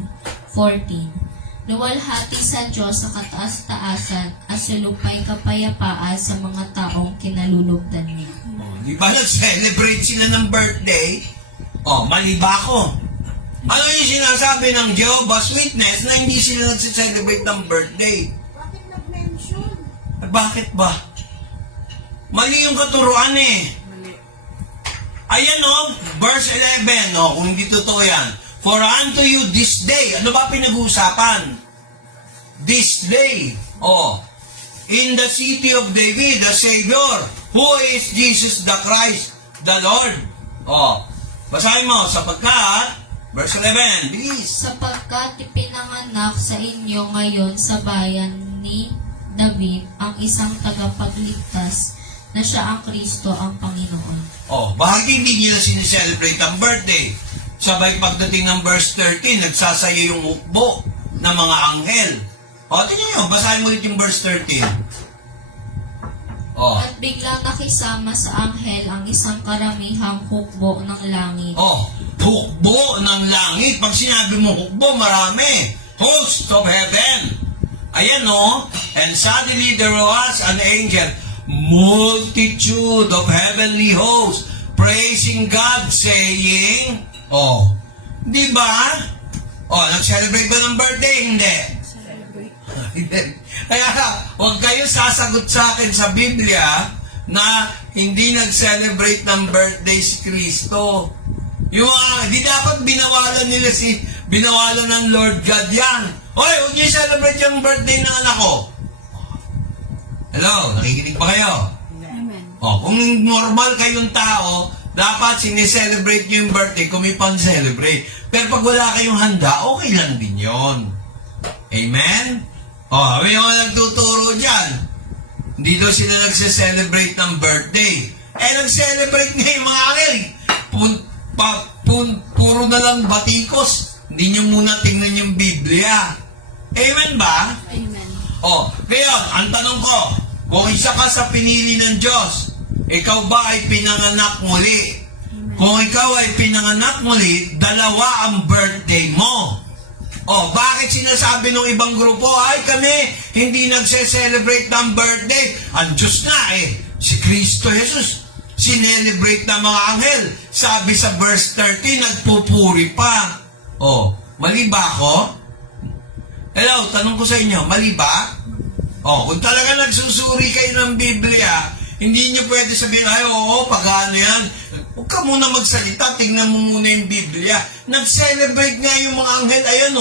14. Luwalhati sa Diyos sa kataas-taasan at sulupay kapayapaan sa mga taong kinalulugdan niya. Di ba nag-celebrate sila ng birthday? Mali ba ako? Ano yung sinasabi ng Jehovah's Witness na hindi sila nag-celebrate ng birthday? Bakit nag-mention? Bakit ba? Mali yung katuruan eh. Mali. Ayan verse 11, kung hindi totoo yan. For unto you this day, ano ba pinag-uusapan? This day, in the city of David, the Savior, who is Jesus the Christ, the Lord. Basahin mo, sapagkat, verse 11, please. Sapagkat ipinanganak sa inyo ngayon sa bayan ni David ang isang tagapagligtas na siya ang Kristo ang Panginoon. Bakit hindi nila sineselebrate ang birthday? Sabay pagdating ng verse 13, nagsasaya yung hukbo ng mga anghel. Tingnan nyo, basahin mo ulit yung verse 13. At biglang nakisama sa anghel ang isang karamihang hukbo ng langit. Hukbo ng langit. Pag sinabi mo hukbo, marami. Host of heaven. Ayan and suddenly there was an angel, multitude of heavenly hosts, praising God, saying, di ba? Nag-celebrate ba ng birthday? Hindi. Celebrate. Kaya, huwag kayo sasagot sa akin sa Biblia na hindi nag-celebrate ng birthday si Kristo. Yung di dapat binawalan ng Lord God yan. Hoy, huwag niyo celebrate yung birthday ng anak ko. Hello, nakikinig ba kayo? Amen. Kung normal kayong tao, dapat sineselebrate nyo yung birthday kung may pang-celebrate. Pero pag wala kayong handa, okay lang din yon. Amen? May mga nagtuturo dyan. Hindi daw sila nagse-celebrate ng birthday. Nag-celebrate nga yung mga angel. Puro na lang batikos. Hindi nyo muna tingnan yung Biblia. Amen ba? Amen. Ngayon, ang tanong ko, kung isa ka sa pinili ng Diyos, ikaw ba ay pinanganak muli? Kung ikaw ay pinanganak muli, dalawa ang birthday mo. Bakit sinasabi ng ibang grupo, ay kami hindi nagse-celebrate ng birthday? Ang Diyos nga si Kristo Jesus, sinelebrate ng mga anghel. Sabi sa verse 30, nagpupuri pa. Mali ba ako? Hello, tanong ko sa inyo, mali ba? Kung talaga nagsusuri kayo ng Biblia, hindi nyo pwede sabihin, pag-ano yan. Huwag ka muna magsalita, tingnan mo muna yung Biblia. Nag-celebrate nga yung mga anghel,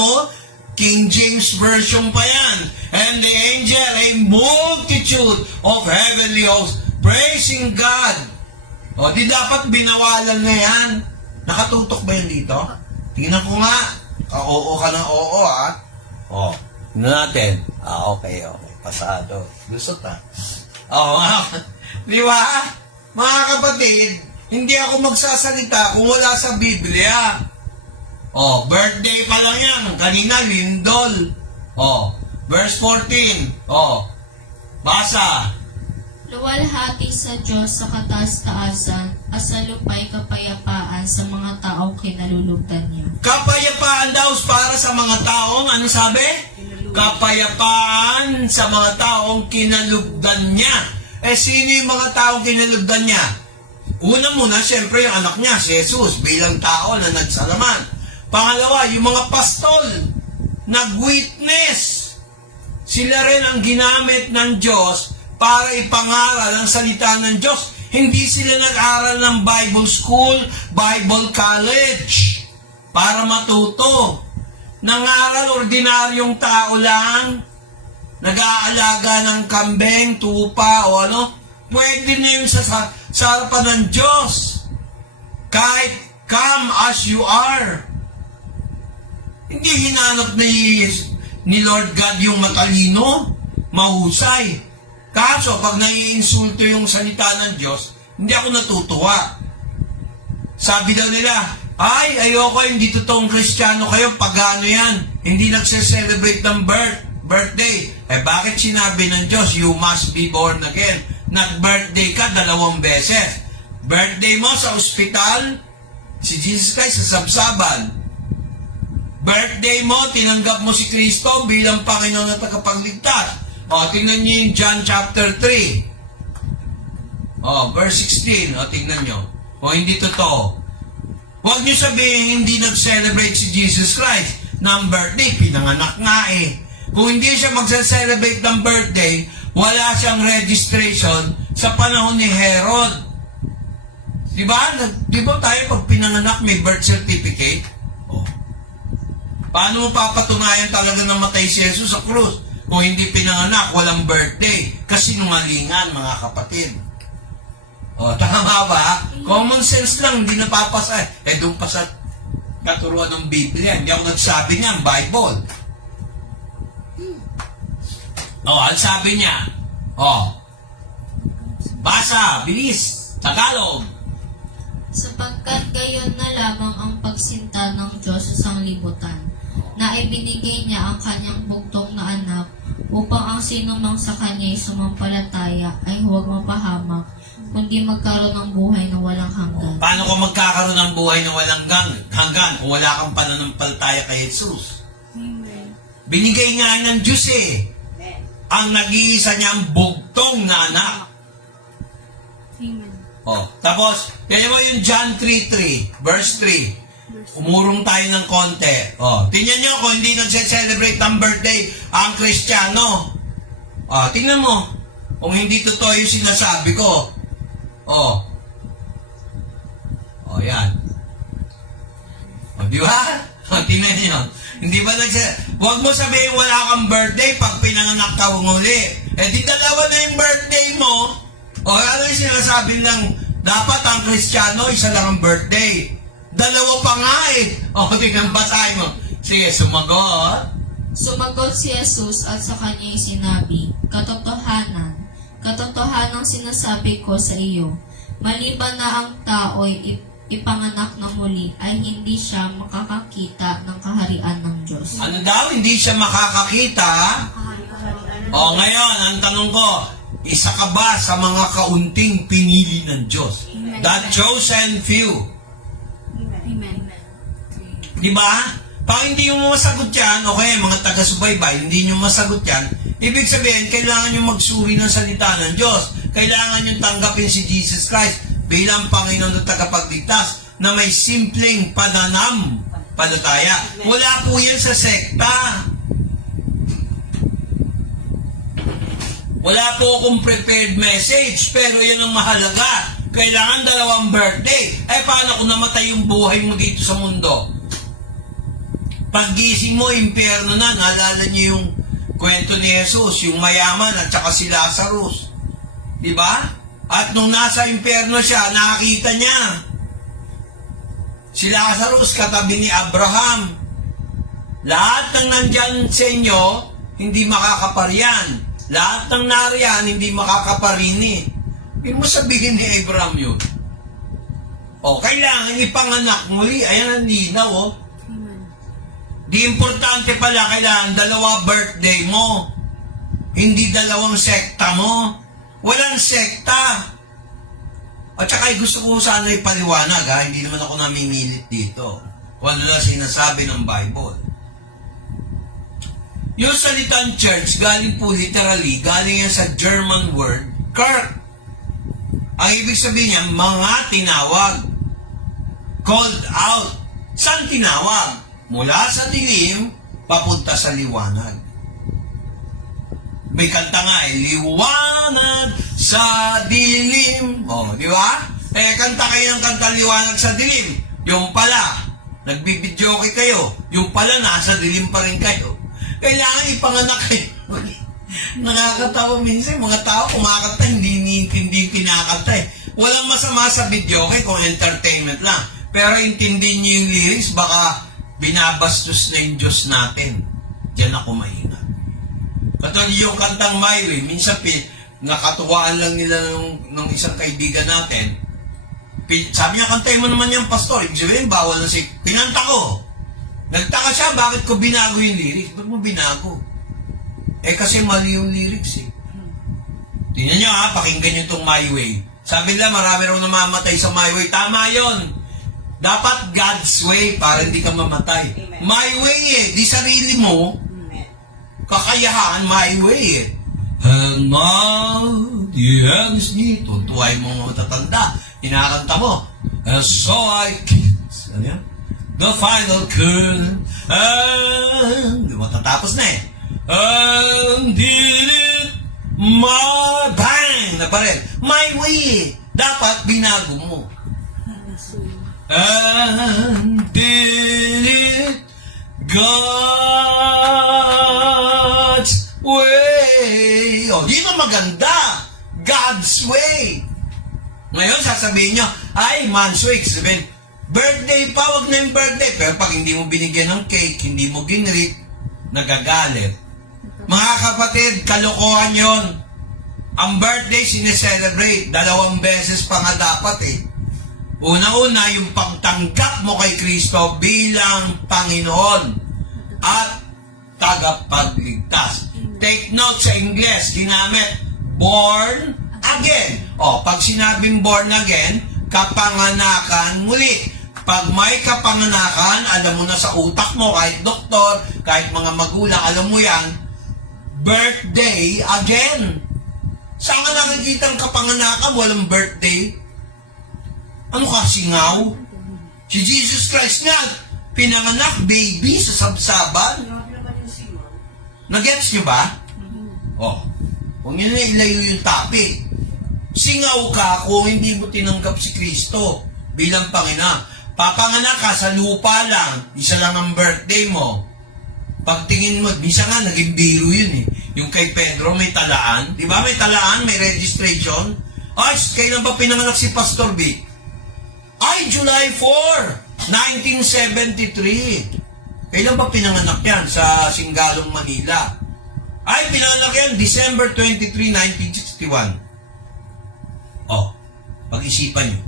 King James Version pa yan. And the angel, a multitude of heavenly hosts, praising God. Di dapat binawalan na yan. Nakatutok ba yan dito? Tingnan ko nga. Oo ka ng oo, ha? Tingnan natin. Okay. Pasado. Lusot, ha? Di ba? Mga kapatid, hindi ako magsasalita kung wala sa Biblia. Birthday pa lang yan. Kanina, lindol. Verse 14. Basa. Luwalhati sa Diyos sa kataas-taasan at sa lupay kapayapaan sa mga taong kinalulugdan niya. Kapayapaan daw para sa mga taong, ano sabi? Kapayapaan sa mga taong kinalugdan niya. Sino yung mga taong kinalugdan niya? Una muna, siyempre yung anak niya, si Jesus, bilang tao na nagsalaman. Pangalawa, yung mga pastol, nag-witness. Sila rin ang ginamit ng Diyos para ipangaral ang salita ng Diyos. Hindi sila nag-aral ng Bible school, Bible college, para matuto. Nangaral, ordinaryong tao lang, nag-aalaga ng kambing, tupa, o pwede na yun sa harapan ng Diyos. Kahit come as you are. Hindi hinanap ni Lord God yung matalino, mahusay. Kaso, pag naiinsulto yung salita ng Diyos, hindi ako natutuwa. Sabi daw nila, ayoko, hindi totoong Kristiyano kayo, pagano yan, hindi nagse-celebrate ng birthday. Bakit sinabi ng Diyos, you must be born again? Nag-birthday ka 2 beses. Birthday mo sa ospital, si Jesus Christ sa sabsaban. Birthday mo, tinanggap mo si Kristo bilang Panginoon at tagapagligtas. Tingnan niyo yung John chapter 3. Verse 16. Tingnan niyo. Hindi totoo. Huwag niyo sabihin hindi nag-celebrate si Jesus Christ ng birthday. Pinanganak nga Kung hindi siya mag-celebrate ng birthday, wala siyang registration sa panahon ni Herod. Diba? Diba tayo pag pinanganak may birth certificate? Paano mo papatunayan talaga na matay si Jesus sa krus? Kung hindi pinanganak, walang birthday. Kasinungalingan, mga kapatid. Tama ba? Common sense lang, hindi napapasa. Doon pa sa katuruan ng Biblia. Hindi ako nagsabi niya, Bible. Ang sabi niya. Basa, bilis, Tagalog. Sapagkat gayon na lamang ang pagsinta ng Diyos sa sanglibutan, na ibinigay niya ang kanyang bugtong na anak upang ang sinumang sa kanya'y sumampalataya ay huwag mapahamak, kundi magkaroon ng buhay na walang hanggan. Paano ka magkakaroon ng buhay na walang hanggan kung wala kang pananampalataya kay Jesus? Amen. Binigay nga ng Diyos ang nag-iisa niyang bugtong na anak. Amen. Tapos, yan mo yung John 3:3, verse 3. Umurong tayo ng konti. Tingnan nyo kung hindi nagse-celebrate ng birthday ang Kristiyano. Tingnan mo. Kung hindi totoo yung sinasabi ko, Oh. Oh, yan. O, di ba? O, tingnan niyo. Hindi ba huwag mo sabihin wala kang birthday pag pinanganak ka uli. Eh, di dalawa na yung birthday mo. O, ano yung sinasabi lang, dapat ang Kristiyano, isa lang ang birthday. Dalawa pa nga eh. O, tingnan, basahin mo. Sige, sumagot. Sumagot si Jesus at sa kanya'y sinabi, Katotohanang sinasabi ko sa iyo, maliban na ang tao'y ipanganak na muli, ay hindi siya makakakita ng kaharian ng Diyos. Ano daw? Hindi siya makakakita? O, ngayon, ang tanong ko, isa ka ba sa mga kaunting pinili ng Diyos? That chosen few. Amen. Di ba? Pag hindi nyo masagot yan, okay, mga taga-subaybay, hindi nyo masagot yan, ibig sabihin, kailangan nyo magsuri ng salita ng Diyos. Kailangan nyo tanggapin si Jesus Christ bilang Panginoon at tagapagligtas na may simpleng pananampalataya. Wala po yan sa sekta. Wala po akong prepared message, pero yan ang mahalaga. Kailangan 2 birthday. Eh, paano kung namatay yung buhay mo dito sa mundo? Paggising mo, impyerno na. Naalala niyo yung kwento ni Jesus, yung mayaman at saka si Lazarus. Diba? At nung nasa impyerno siya, nakakita niya. Si Lazarus katabi ni Abraham. Lahat ng nandyan sa inyo, hindi makakaparian. Lahat ng nariyan, hindi makakaparini. Hindi mo sabihin ni Abraham yun. O, kailangan ipanganak muli. Ayan ang linaw, oh. Di importante pala, kailangan 2 birthday mo. Hindi 2 sekta mo. Walang sekta. At saka gusto ko sana ipaliwanag, ha? Hindi naman ako namimilit dito. Kung ano lang sinasabi ng Bible. Yung salitang church, galing po literally, galing yan sa German word, Kirk. Ang ibig sabihin niya, mga tinawag. Called out. Saan tinawag? Mula sa dilim, papunta sa liwanag. May kanta nga eh, liwanag sa dilim. O, di ba? Eh, kanta kayo ng kanta liwanag sa dilim. Yung pala, nagbibidyoke kayo. Yung pala, nasa dilim pa rin kayo. Kailangan ipanganak kayo. Nakakatawa minsan, mga tao kumakanta, hindi kinakanta eh. Walang masama sa videoke kung entertainment lang. Pero intindihin niyo yung lyrics, baka binabastos na yung Diyos natin. Diyan ako maingat. Katulad yung kantang My Way, minsan nakatuwaan lang nila ng isang kaibigan natin. Sabi niya, kantay mo naman yung pastor. Ibig sabihin, bawal na pinanta ko. Nagtaka siya, bakit ko binago yung lyrics? Ba't mo binago? Eh, kasi mali yung lyrics eh. Tingnan niyo ha, pakinggan niyo itong My Way. Sabi nila, marami raw namamatay sa My Way. Tama yon. Dapat God's way para hindi ka mamatay. Amen. My way eh. Di sarili mo. Amen. Kakayahan, my way eh. And now, the end is near. Tuntuay mo mga matatanda. Kinakanta mo. And so I kiss. Ano yan? The final curtain. And, matatapos na eh. And did it my bang. Na pa rin. My way eh. Dapat binago mo. And did it God's way. O, yun ang maganda. God's way. Ngayon, sasabihin nyo, ay, man's way. Sabihin, birthday pa, wag na yung birthday. Pero pag hindi mo binigyan ng cake, hindi mo ginrit, nagagalit. Mga kapatid, kalokohan yon. Ang birthday, sineselebrate. 2 beses pa nga dapat eh. Una-una, yung pagtanggap mo kay Kristo bilang Panginoon at tagapagligtas. Take note sa Ingles, ginamit, born again. O, pag sinabing born again, kapanganakan muli. Pag may kapanganakan, alam mo na sa utak mo, kahit doktor, kahit mga magulang, alam mo yan, birthday again. Saan ka nakikita ang kapanganakan, walang birthday? Ano ka, singaw? Si Jesus Christ nga, pinanganak, baby, sa sabsaban. Nag-gets nyo ba? Oh, huwag nyo na ilayo yung topic. Singaw ka kung hindi mo tinanggap si Kristo bilang Panginoon. Papanganak ka sa lupa lang, isa lang ang birthday mo. Pagtingin mo, bisa nga naging biro yun eh. Yung kay Pedro may talaan. Di ba may talaan, may registration? Ay, kailan ba pinanganak si Pastor B? Ay, July 4, 1973. Kailan ba pinanganak yan sa Singalong, Manila? Ay, pinanganak yan December 23, 1961. Oh, pag-isipan nyo.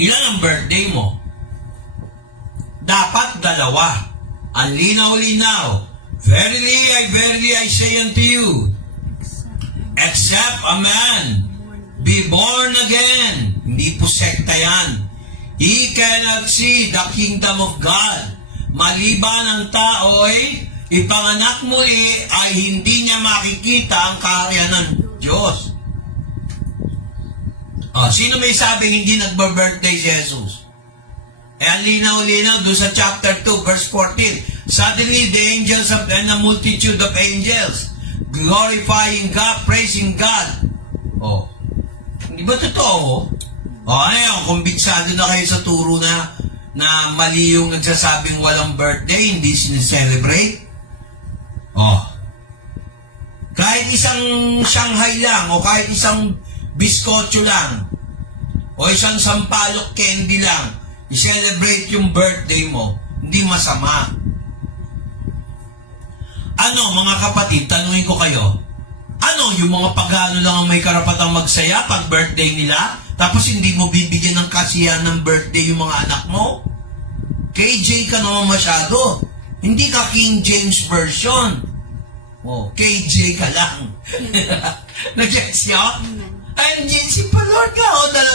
Ilan ang birthday mo? Dapat dalawa. Ang linaw-linaw. Verily I say unto you, except a man be born again. Hindi po sekta yan. He cannot see the kingdom of God. Maliban ang tao ay ipanganak muli ay hindi niya makikita ang kaharian ng Diyos. Sino may sabing hindi nagba-birthday si Jesus? Ang linaw-linaw doon sa chapter 2, verse 14. Suddenly, the angels and a multitude of angels glorifying God, praising God. Hindi ba totoo? Ano kumbiksado na kayo sa turo na mali yung nagsasabing walang birthday, hindi sineselebrate? Kahit isang Shanghai lang, o kahit isang biskotso lang, o isang sampalok candy lang, i-celebrate yung birthday mo, hindi masama. Ano, mga kapatid, tanungin ko kayo, ano, yung mga pagano lang ang may karapatang magsaya pag birthday nila, tapos hindi mo bibigyan ng kasiyahan ng birthday yung mga anak mo? KJ ka naman masyado. Hindi ka King James Version. KJ ka lang. Nag-gets nyo? And si Lord ka,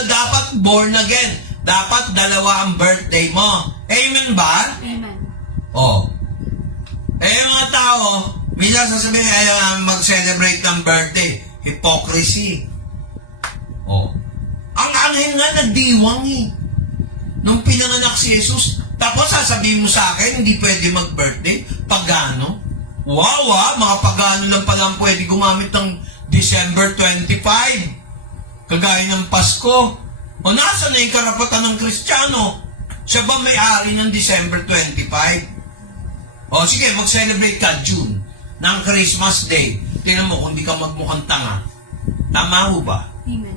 dapat born again. Dapat dalawa ang birthday mo. Amen ba? Amen. Mga tao, minsan sasabihin, mag-celebrate ng birthday. Hypocrisy. Ang anghel nga nagdiwang eh. Nung pinanganak si Jesus, tapos sasabihin mo sa akin, hindi pwede mag-birthday? Pagano? Wow, mga pagano lang palang pwede gumamit ng December 25. Kagaya ng Pasko. Nasa na yung karapatan ng Kristiyano? Siya ba may-ari ng December 25? Sige, mag-celebrate ka June ng Christmas Day. Tingnan mo kung di ka magmukhang tanga. Tama ho ba? Amen.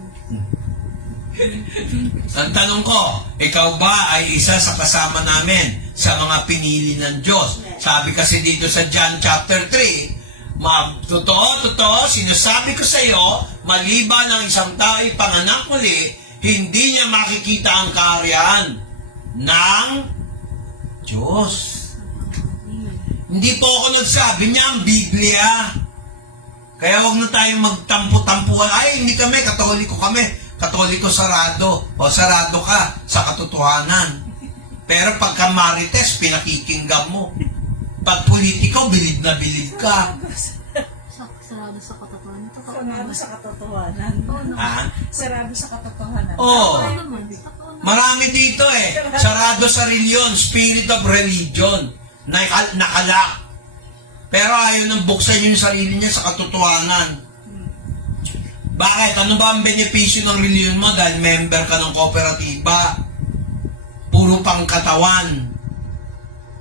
Ang tanong ko, ikaw ba ay isa sa kasama namin sa mga pinili ng Diyos? Sabi kasi dito sa John chapter 3, totoo, sinasabi ko sa iyo, maliban ang isang tao ipanganak muli, hindi niya makikita ang kaharian ng Diyos. Hindi po ako nagsabi niya ang Biblia. Kaya huwag na tayong magtampo-tampuhan. Ay, hindi kami, Katoliko kami. Katoliko sarado. Sarado ka sa katotohanan. Pero pagka marites, pinakikinggan mo. Pag politiko, bilib na bilib ka. Sarado sa katotohanan. Sarado sa katotohanan. Sarado sa katotohanan. Marami dito Sarado sa reliyon, spirit of religion. Nakalak. Pero ayaw nang buksan yung sarili niya sa katotohanan. Bakit? Ano ba ang benepisyo ng reliyon mo dahil member ka ng kooperatiba? Puro pang katawan.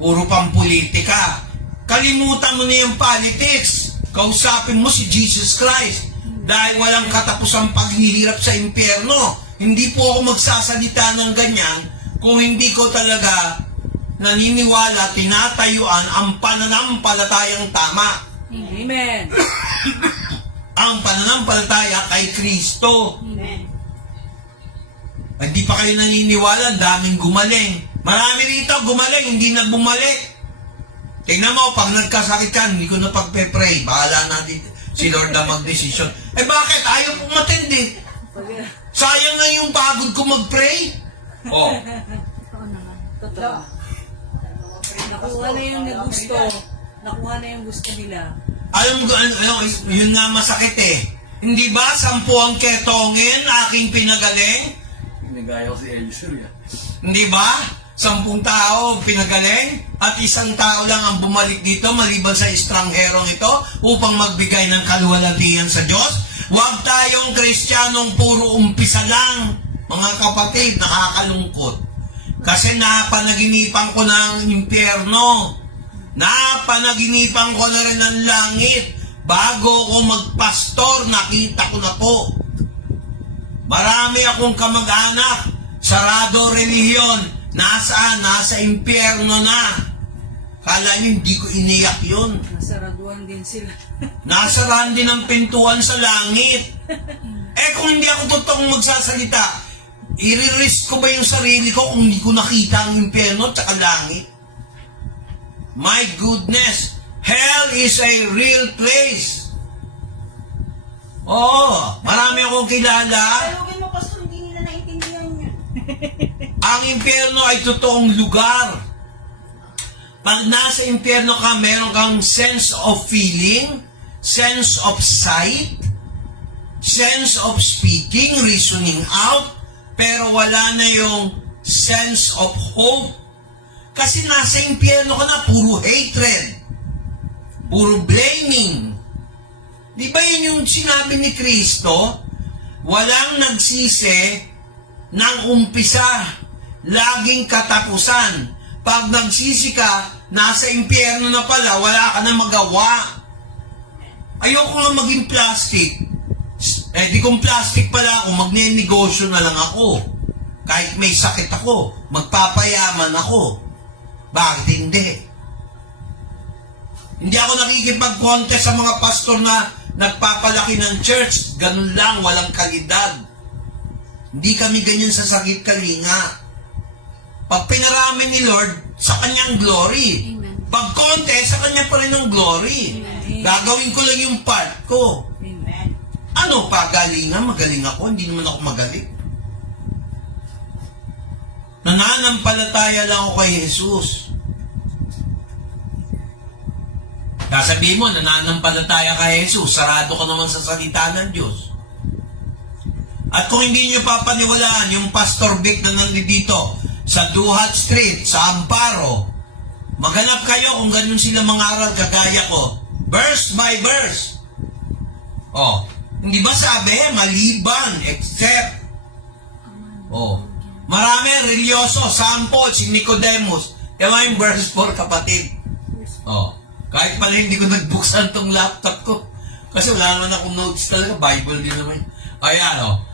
Puro pang politika. Kalimutan mo na yung politics. Kausapin mo si Jesus Christ. Dahil walang katapusang paghihirap sa impyerno. Hindi po ako magsasalita ng ganyan kung hindi ko talaga naniniwala, tinatayuan ang pananampalatayang tama. Amen. Ang pananampalataya kay Kristo. Amen. Hindi pa kayo naniniwala, daming gumaling. Marami rito gumaling, hindi na bumalik. Tingnan mo, pag nagkasakit ka, hindi ko na pagpe-pray. Bahala na dito si Lord na mag-decision. Bakit? Ayaw pong matindi. Sayang na yung pagod ko mag-pray. Totoo. Nakuha na yung gusto. Nakuha na yung gusto nila. Alam mo, yun nga masakit Hindi ba 10 ang ketongin, aking pinagaling? Nagaya ko si Eliezer yan. Hindi ba? 10 tao pinagaling at 1 tao lang ang bumalik dito maliban sa estrangherong ito upang magbigay ng kaluwalhatian sa Diyos. Huwag tayong Kristiyanong puro umpisa lang, mga kapatid, nakakalungkot. Kasi napanaginipan ko ng impyerno, napanaginipan ko na rin ang langit. Bago ko magpastor, nakita ko na po. Marami akong kamag-anak, sarado relihiyon, nasaan? Nasa impyerno na. Kala niyo hindi ko iniyak yun. Nasaraduan din sila. Nasarahan din ang pintuan sa langit. Kung hindi ako totoong magsasalita, i-risk ko ba yung sarili ko kung hindi ko nakita ang impyerno at saka langit? My goodness, hell is a real place. Oo, marami akong kilala. Talugin mo, Pastor, hindi nila naintindihan niya. Ang impyerno ay totoong lugar. Pag nasa impyerno ka, meron kang sense of feeling, sense of sight, sense of speaking, reasoning out, pero wala na yung sense of hope. Kasi nasa impyerno ka na, puro hatred, puro blaming. Di ba yun yung sinabi ni Kristo? Walang nagsisi ng umpisa, laging katapusan. Pag nagsisi ka, nasa impyerno na pala, wala ka na magawa. Ayoko nga maging plastic. Di kung plastic pala ako, magne-negosyo na lang ako. Kahit may sakit ako, magpapayaman ako. Bakit hindi? Hindi ako nakikipag-contest sa mga pastor na nagpapalaki ng church. Ganun lang, walang kalidad. Hindi kami ganyan sa sakit kalinga. Pag pinarami ni Lord, sa kanyang glory. Amen. Pag contest, sa kanya pa rin ang glory. Amen. Gagawin ko lang yung part ko. Amen. Ano, pagalingan? Magaling ako? Hindi naman ako magaling. Nananampalataya lang ako kay Jesus. Sasabihin mo, nananampalataya kay Jesus, sarado ka naman sa salita ng Diyos. At kung hindi nyo papaniwalaan yung Pastor Vic na nandito sa Duhat Street, sa Amparo, maghanap kayo kung ganun sila mangaral kagaya ko. Verse by verse. Hindi ba sabi, maliban, except. Marami, religyoso, sample, si Nicodemus. Kaya yung verse 4, kapatid. Kahit pala hindi ko nagbuksan tong laptop ko. Kasi wala naman akong notes talaga. Bible din naman. Ayan,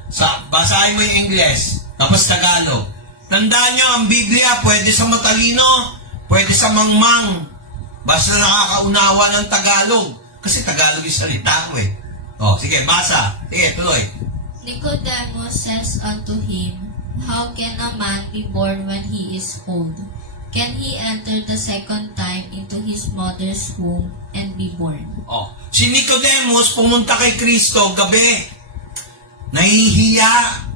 basahin mo yung English, tapos Tagalog. Tandaan nyo, ang Biblia, pwede sa matalino, pwede sa mangmang. Basta nakakaunawa ng Tagalog. Kasi Tagalog yung salita ko eh. Sige, basa. Sige, tuloy. Nicodemus says unto him, How can a man be born when he is old? Can he enter the second time into his mother's womb and be born? Si Nicodemus pumunta kay Kristo gabi. Nahihiya.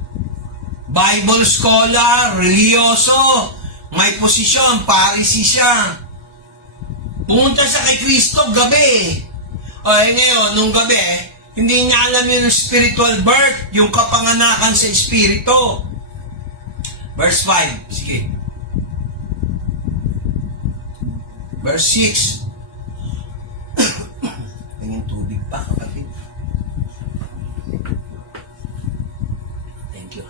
Bible scholar, religyoso, may posisyon, Pharisee siya. Pumunta siya kay Kristo gabi. Ngayon, nung gabi, hindi niya alam yung spiritual birth, yung kapanganakan sa espiritu. Verse 5, sige. Verse 6. Tingin tubig pa, kapatid. Thank you.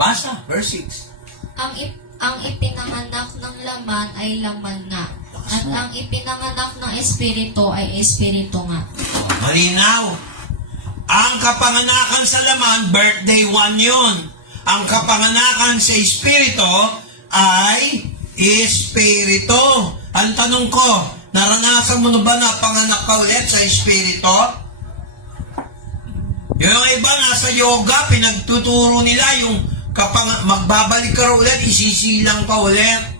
Basa, verse 6. Ang ipinanganak ng laman ay laman nga. At ang ipinanganak ng espiritu ay espiritu nga. Malinaw. Ang kapanganakan sa laman, birthday 1 yun. Ang kapanganakan sa espiritu ay espiritu. Ang tanong ko, naranasan mo na ba na panganak ka ulit sa espiritu? Yung iba nasa yoga, pinagtuturo nila yung magbabalik ka ulit, isisilang pa ulit.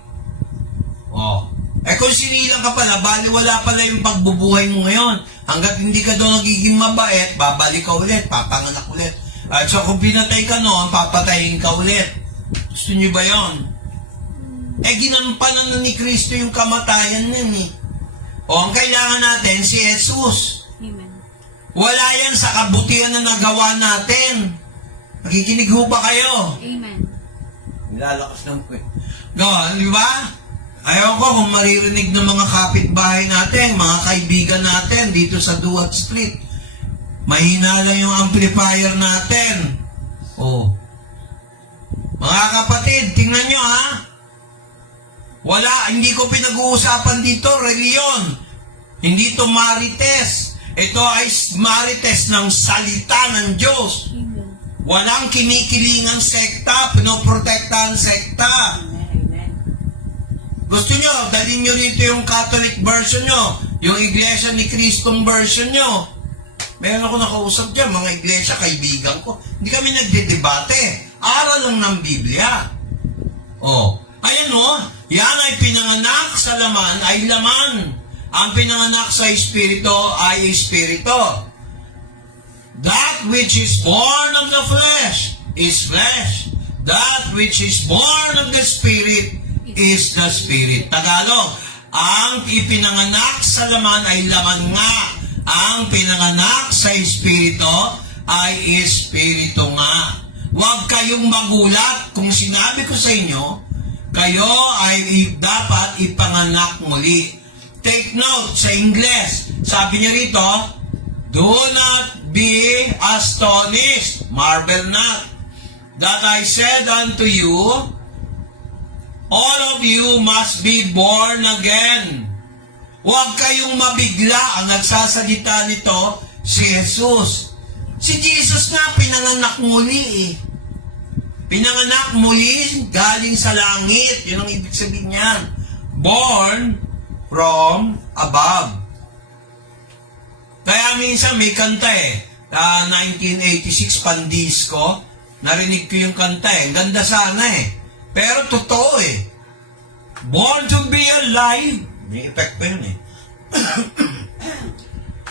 Kung sinilang ka pala, baliwala pala yung pagbubuhay mo ngayon. Hanggat hindi ka doon nagiging mabait, babalik ka ulit, papanganak ulit. At so kung pinatay ka noon, papatayin ka ulit. Gusto niyo ba yun? Ginampanan na ni Kristo yung kamatayan nun eh. Ang kailangan natin, si Jesus. Amen. Wala yan sa kabutihan na nagawa natin. Nakikinig ho ba kayo? Amen. Nilalakas lang ko eh. Gawa, di ba? Ayaw ko kung maririnig ng mga kapitbahay natin, mga kaibigan natin dito sa Duat Street. Mahina lang yung amplifier natin. Oh. Mga kapatid, tingnan nyo ha. Hindi ko pinag-uusapan dito, reliyon. Hindi to marites. Ito ay marites ng salita ng Diyos. Walang kinikilingang sekta, pinoprotektahan sekta. Amen. Gusto nyo, dalhin nyo rito yung Catholic version nyo, yung Iglesia ni Cristong version nyo. Meron ako nakausap dyan, mga iglesia, kaibigan ko. Hindi kami nagdedebate. Aral lang ng Biblia. Oh, ayan o, yan ay pinanganak sa laman, ay laman. Ang pinanganak sa Espiritu ay Espiritu. That which is born of the flesh is flesh. That which is born of the Spirit is the Spirit. Tagalog, ang ipinanganak sa laman ay laman nga. Ang pinanganak sa Espiritu ay Espiritu nga. Huwag kayong magulat kung sinabi ko sa inyo, kayo ay dapat ipanganak muli. Take note sa Ingles. Sabi niya rito, do not be astonished, marvel not, that I said unto you, all of you must be born again. Huwag kayong mabigla. Ang nagsasalita nito, si Jesus. Si Jesus nga pinanganak muli eh. Pinanganak muli galing sa langit. Yun ang ibig sabihin niyan. Born from above. Kaya minsan may kanta eh. 1986 Pandisco. Narinig ko yung kanta eh. Ganda sana eh. Pero totoo eh. Born to be alive. May effect pa yun eh.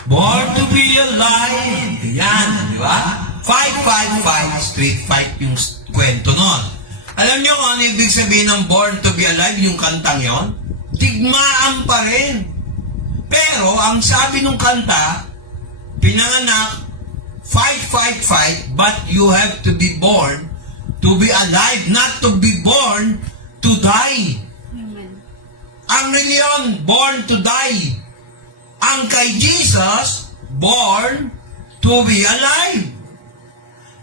Born to be alive. Yan, di ba? 555 street fight yung kwento nun. Alam niyo kung ano ibig sabihin ng born to be alive, yung kantang yon? Tigmaan pa rin. Pero, ang sabi ng kanta, pinanganak, fight, but you have to be born to be alive, not to be born to die. Amen. Ang reliyon, born to die. Ang kay Jesus, born to be alive.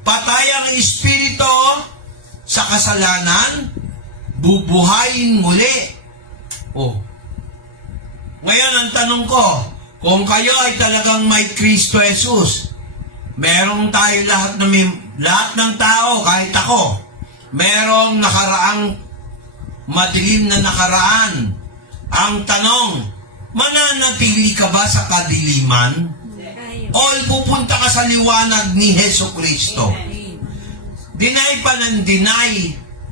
Patay ang espiritu sa kasalanan, bubuhayin muli. Oh. Ngayon, ang tanong ko, kung kayo ay talagang may Kristo Jesus, merong tayo lahat ng tao, kahit ako, merong nakaraang madilim na nakaraan. Ang tanong, mananatili ka ba sa kadiliman? Kayo. O pupunta ka sa liwanag ni Heso Kristo? Amen. Deny pa ng deny.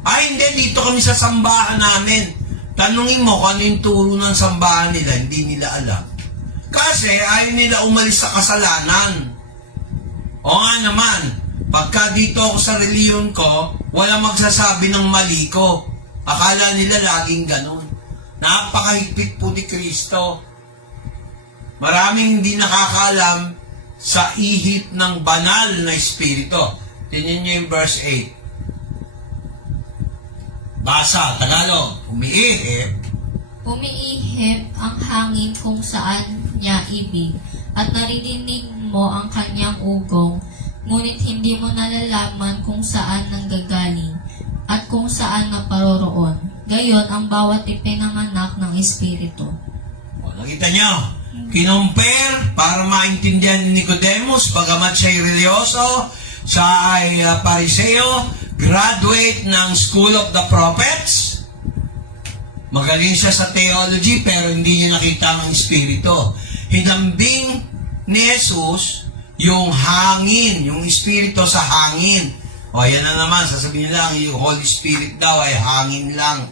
Ay, hindi, dito kami sa sambahan namin. Tanungin mo kung ano yung turo ng sambahan nila, hindi nila alam. Kasi ayaw nila umalis sa kasalanan. O nga naman, pagka dito ako sa reliyon ko, wala magsasabi ng mali ko. Akala nila laging ganon. Napakahigpit po ni Kristo. Maraming hindi nakakaalam sa ihip ng banal na espiritu. Tingnan niyo yung verse 8. Basa, Tagalog, umiihip. Umiihip ang hangin kung saan niya ibig, at naririnig mo ang kanyang ugong, ngunit hindi mo nalalaman kung saan nanggagaling, at kung saan naparoroon. Gayon ang bawat ipinanganak ng Espiritu. O, nakita niyo, kinumpare para maintindihan ni Nicodemus, bagamat siya'y religyoso, siya ay pariseo, graduate ng School of the Prophets. Magaling siya sa theology pero hindi niya nakita ang espiritu. Hinambing ni Jesus yung hangin, yung espiritu sa hangin. O yan na naman, sasabihin lang, yung Holy Spirit daw ay hangin lang.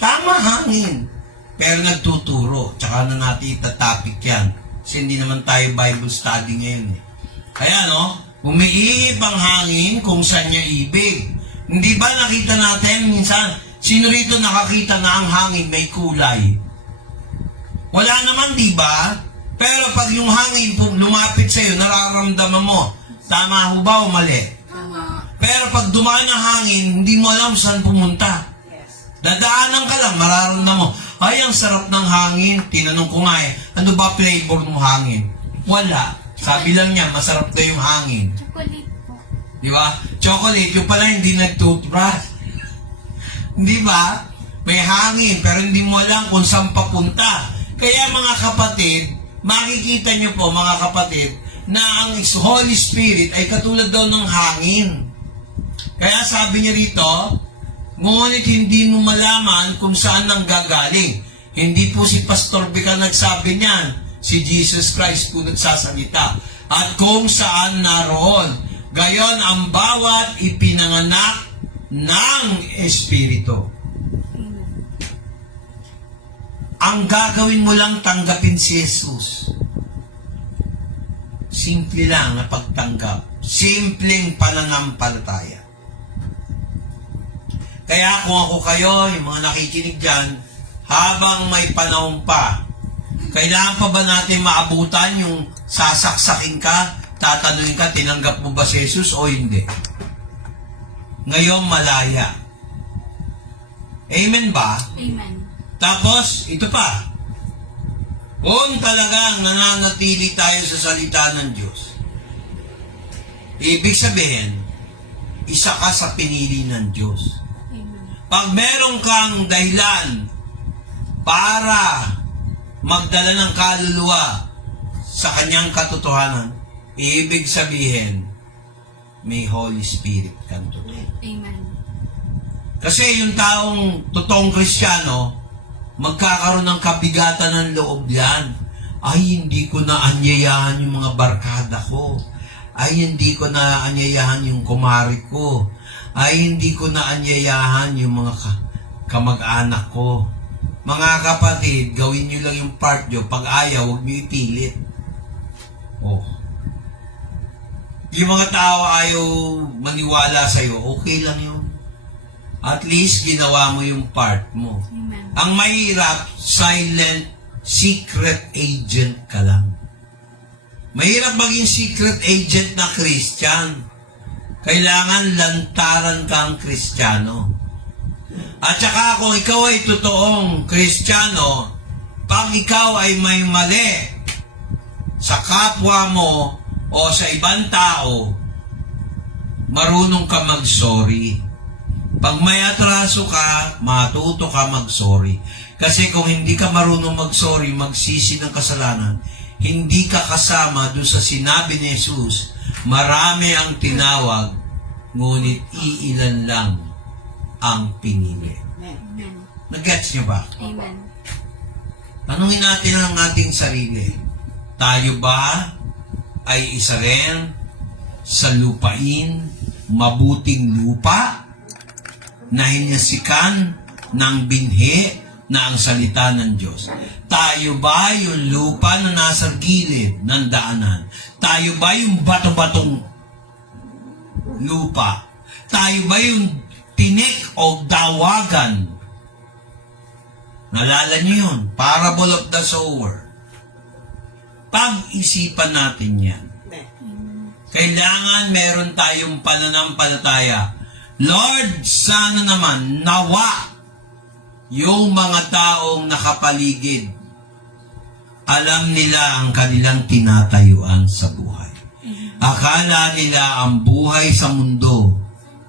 Tama, hangin. Pero nagtuturo. Tsaka na natin itatopic yan. Kasi hindi naman tayo Bible study ngayon. Kaya umiihip ang hangin kung saan niya ibig. Hindi ba nakita natin minsan, sino rito nakakita na ang hangin may kulay? Wala naman, di ba? Pero pag yung hangin lumapit sa'yo, nararamdaman mo. Tama ho ba o mali? Tama. Pero pag dumaan ang hangin, hindi mo alam saan pumunta. Yes. Dadaanan ka lang, mararamdaman mo, ay, ang sarap ng hangin. Tinanong ko nga ano ba flavor ng hangin? Wala. Sabi lang niya, masarap daw yung hangin. Chocolate po. Di ba? Chocolate, yung pala hindi nag-toothbrush. Di ba? May hangin, pero hindi mo alam kung saan papunta. Kaya mga kapatid, makikita niyo po mga kapatid, na ang Holy Spirit ay katulad daw ng hangin. Kaya sabi niya rito, ngunit hindi mo malaman kung saan nang gagaling. Hindi po si Pastor Bika nagsabi niyan. Si Jesus Christ po nagsasalita. At kung saan naroon. Gayon ang bawat ipinanganak ng Espiritu. Ang gagawin mo lang tanggapin si Jesus. Simple lang na pagtanggap. Simpleng pananampalataya. Kaya kung ako kayo, yung mga nakikinig dyan, habang may panahon pa, kailangan pa ba natin maabutan yung sasaksakin ka, tatanungin ka, tinanggap mo ba si Jesus o hindi? Ngayon, malaya. Amen ba? Amen. Tapos, ito pa. Kung talagang nananatili tayo sa salita ng Diyos, ibig sabihin, isa ka sa pinili ng Diyos. Pag meron kang dahilan para magdala ng kaluluwa sa kanyang katotohanan, ibig sabihin, may Holy Spirit kang totoo. Amen. Kasi yung taong totoong Kristiyano, magkakaroon ng kabigatan ng loob yan. Ay, hindi ko na anyayahan yung mga barkada ko. Ay, hindi ko na anyayahan yung kumari ko. Ay, hindi ko na anyayahan yung mga kamag-anak ko. Mga kapatid, gawin nyo lang yung part nyo. Pag ayaw, huwag nyo ipilit. Oh. Yung mga tao ayaw maniwala sa'yo, okay lang yun. At least, ginawa mo yung part mo. Amen. Ang mahirap, silent, secret agent ka lang. Mahirap maging secret agent na Christian. Kailangan lantaran kang Kristiyano. At saka kung ikaw ay totoong Kristiyano, pag ikaw ay may mali sa kapwa mo o sa ibang tao, marunong ka mag-sorry. Pag may atraso ka, matuto ka mag-sorry. Kasi kung hindi ka marunong mag-sorry, magsisi ng kasalanan, hindi ka kasama doon sa sinabi ni Jesus, marami ang tinawag, ngunit iilan lang ang pinili. Amen. Nag-gets nyo ba? Amen. Tanungin natin ang ating sarili. Tayo ba ay isa rin sa lupain, mabuting lupa, na hinyasikan ng binhi na ang salita ng Diyos? Tayo ba yung lupa na nasa gilid ng daanan? Tayo ba yung bato-batong lupa? Tayo ba yung tinik o dawagan? Nalala niyo yun? Parable of the sower. Pag-isipan natin yan. Kailangan meron tayong pananampalataya. Lord, sana naman, nawa, yung mga taong nakapaligid, alam nila ang kanilang tinatayuan sa buhay. Akala nila ang buhay sa mundo,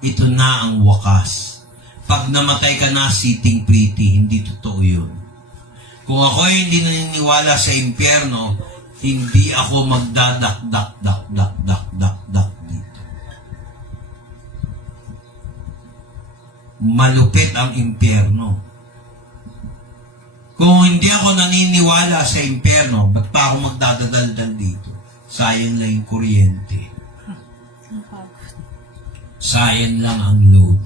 ito na ang wakas. Pag namatay ka na, sitting pretty, hindi totoo yun. Kung ako hindi naniniwala sa impyerno, hindi ako magdadak-dak-dak-dak-dak-dak dito. Malupit ang impyerno. Kung hindi ako naniniwala sa impyerno, ba't pa ako magdadadaldal dito? Sayang lang yung kuryente. Sayang lang ang load.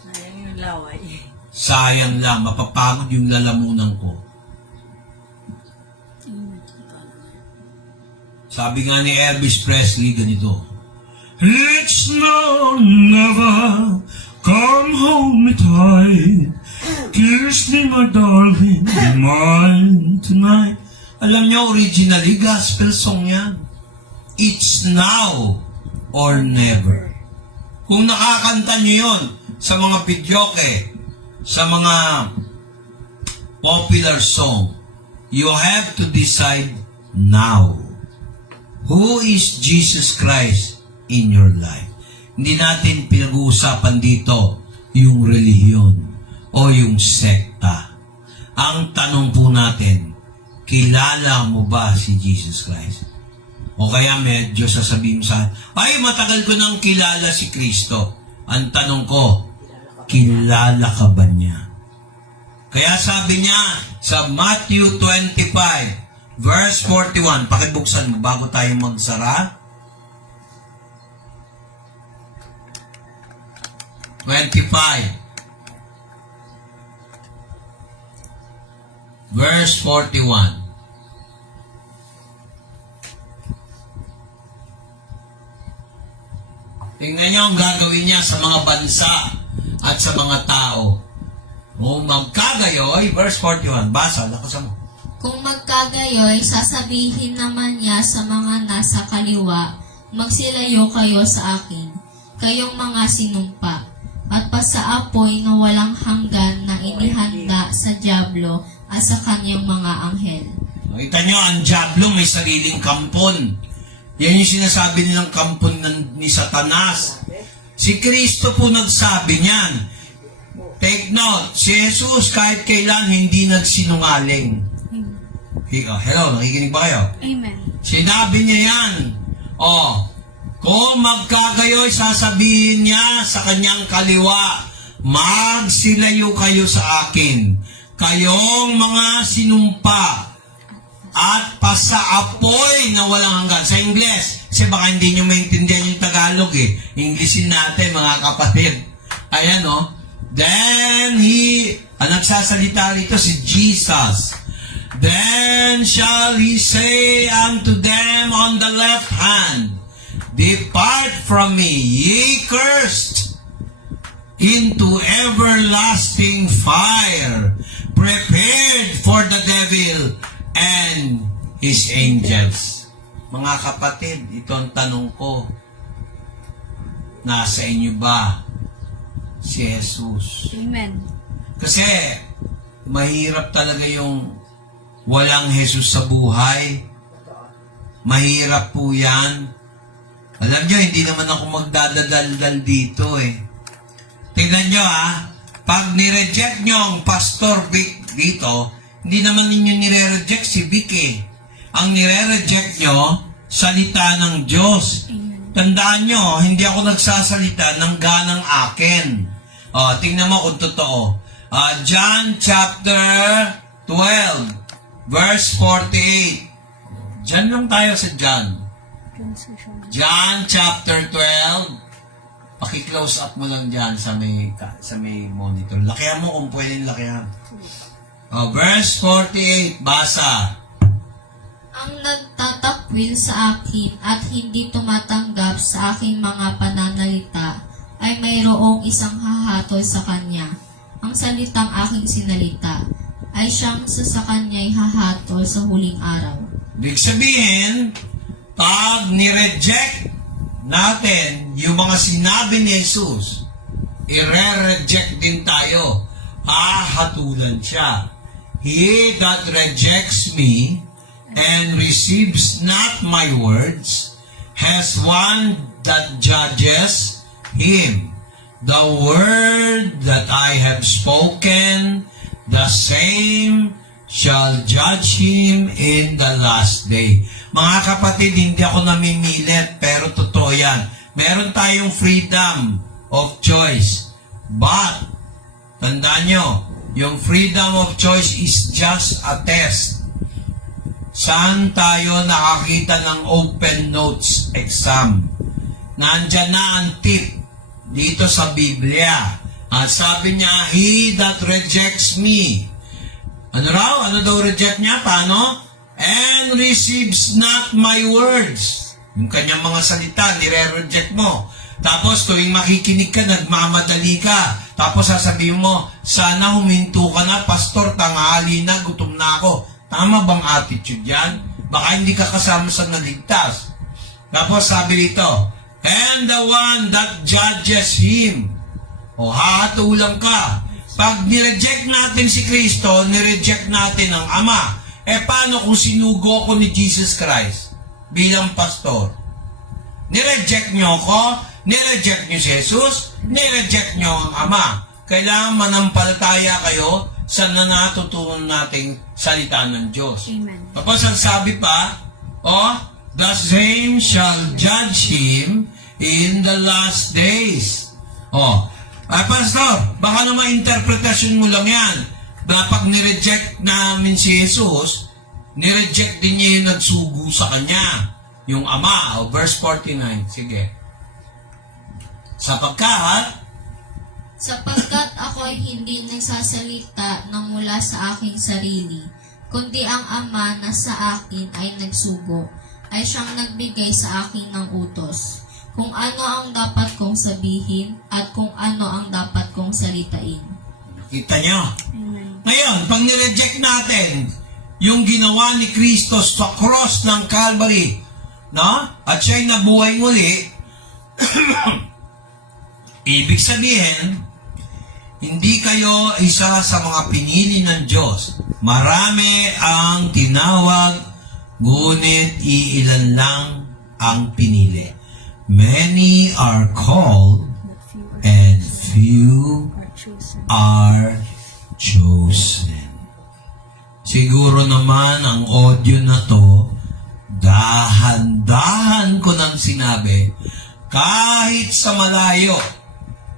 Sayang yung laway. Sayang lang, mapapagod yung lalamunan ko. Sabi nga ni Elvis Presley ganito, It's now never, come home me tight, kiss me my darling, be mine tonight. Alam niyo, originally, gospel song yan. It's now or never. Kung nakakanta niyo yon sa mga videoke, sa mga popular song, you have to decide now. Who is Jesus Christ in your life? Hindi natin pinag-uusapan dito yung relihiyon o yung sekta. Ang tanong po natin, kilala mo ba si Jesus Christ? O kaya medyo sasabihin mo sa ay, matagal ko nang kilala si Kristo. Ang tanong ko, kilala ka ba niya? Kaya sabi niya sa Matthew 25, verse 41, pakibuksan mo bago tayo magsara. 25, verse 41. Tingnan niyo ang gagawin niya sa mga bansa at sa mga tao. Kung magkagayoy, verse 41, basa, lakasan mo. Kung magkagayoy, sasabihin naman niya sa mga nasa kaliwa, magsilayo kayo sa akin, kayong mga sinumpa, at pasaapoy na walang hanggan na inihanda sa dyablo at sa kanyang mga anghel. Nakita niyo, ang dyablo may sariling kampon. Yan yung sinasabi nilang kampon ni Satanas. Si Kristo po nagsabi niyan. Take note, si Jesus kahit kailan hindi nagsinungaling. Hello, nakikinig ba kayo? Amen. Sinabi niya yan. Kung magkagayoy, sasabihin niya sa kanyang kaliwa, magsilayo kayo sa akin, kayong mga sinumpa, at pasaapoy na walang hanggan. Sa Ingles, kasi baka hindi nyo maintindihan yung Tagalog Englishin natin, mga kapatid. Ayan Then ang nagsasalita rito si Jesus. Then shall he say unto them on the left hand, depart from me, ye cursed, into everlasting fire, prepared for the devil and his angels. Mga kapatid, ito ang tanong ko. Nasa inyo ba si Jesus? Amen. Kasi mahirap talaga yung walang Jesus sa buhay. Mahirap po yan. Alam nyo, hindi naman ako magdadaldal dito Tingnan nyo pag nireject nyo ang Pastor Vic dito, hindi naman ninyo nire-reject si Vic Ang nire-reject nyo, salita ng Diyos. Tandaan nyo, hindi ako nagsasalita ng ganang akin. Tingnan mo kung totoo. John chapter 12, verse 48. Diyan lang tayo sa John. John chapter 12. Paki-close up mo lang dyan sa may monitor. Lakihan mo kung pwedeng lakihan. Verse 48, basa. Ang nagtatakwil sa akin at hindi tumatanggap sa aking mga pananalita ay mayroong isang hahatol sa kanya. Ang salitang aking sinalita ay siyang sa kanya'y hahatol sa huling araw. Ibig sabihin, pag nireject natin yung mga sinabi ni Jesus, i-reject din tayo. Hahatulan siya. He that rejects me and receives not my words has one that judges him. The word that I have spoken, the same shall judge him in the last day. Mga kapatid, hindi ako namimilit, pero totoo yan. Meron tayong freedom of choice. But, tandaan nyo, yung freedom of choice is just a test. Saan tayo nakakita ng open notes exam? Nandyan na ang tip dito sa Biblia. Sabi niya, he that rejects me. Ano raw? Ano daw reject niya? Paano? And receives not my words. Yung kanyang mga salita, nire-reject mo. Tapos tuwing makikinig ka, nagmamadali ka. Tapos sasabihin mo, sana huminto ka na, pastor, tanghali na, gutom na ako. Tama bang attitude yan? Baka hindi ka kasama sa naligtas. Tapos sabi rito, and the one that judges him. Hahatulang ka. Pag nireject natin si Kristo, nireject natin ang Ama. Paano kung sinugo ko ni Jesus Christ bilang pastor? Nireject nyo ko, nireject nyo si Jesus, nireject nyo ang Ama. Kailangan manampalataya kayo sa natutunan nating salita ng Diyos. Amen. Tapos ang sabi pa, the same shall judge him in the last days. Pastor, baka naman interpretasyon mo lang yan. Na pag nireject namin si Jesus, nireject din niya yung nagsugo sa kanya. Yung Ama, verse 49. Sige. Sapagkat ako'y hindi nagsasalita ng mula sa aking sarili, kundi ang Ama na sa akin ay nagsugo, ay siyang nagbigay sa akin ng utos, kung ano ang dapat kong sabihin at kung ano ang dapat kong salitain. kita nyo. Amen. Ngayon, pag nireject natin yung ginawa ni Kristo sa cross ng Calvary, no? At siya'y nabuhay muli, ibig sabihin, hindi kayo isa sa mga pinili ng Diyos. Marami ang tinawag, ngunit iilan lang ang pinili. Many are called, and few are chosen. Siguro naman ang audio na to, dahan-dahan ko nang sinabi, kahit sa malayo,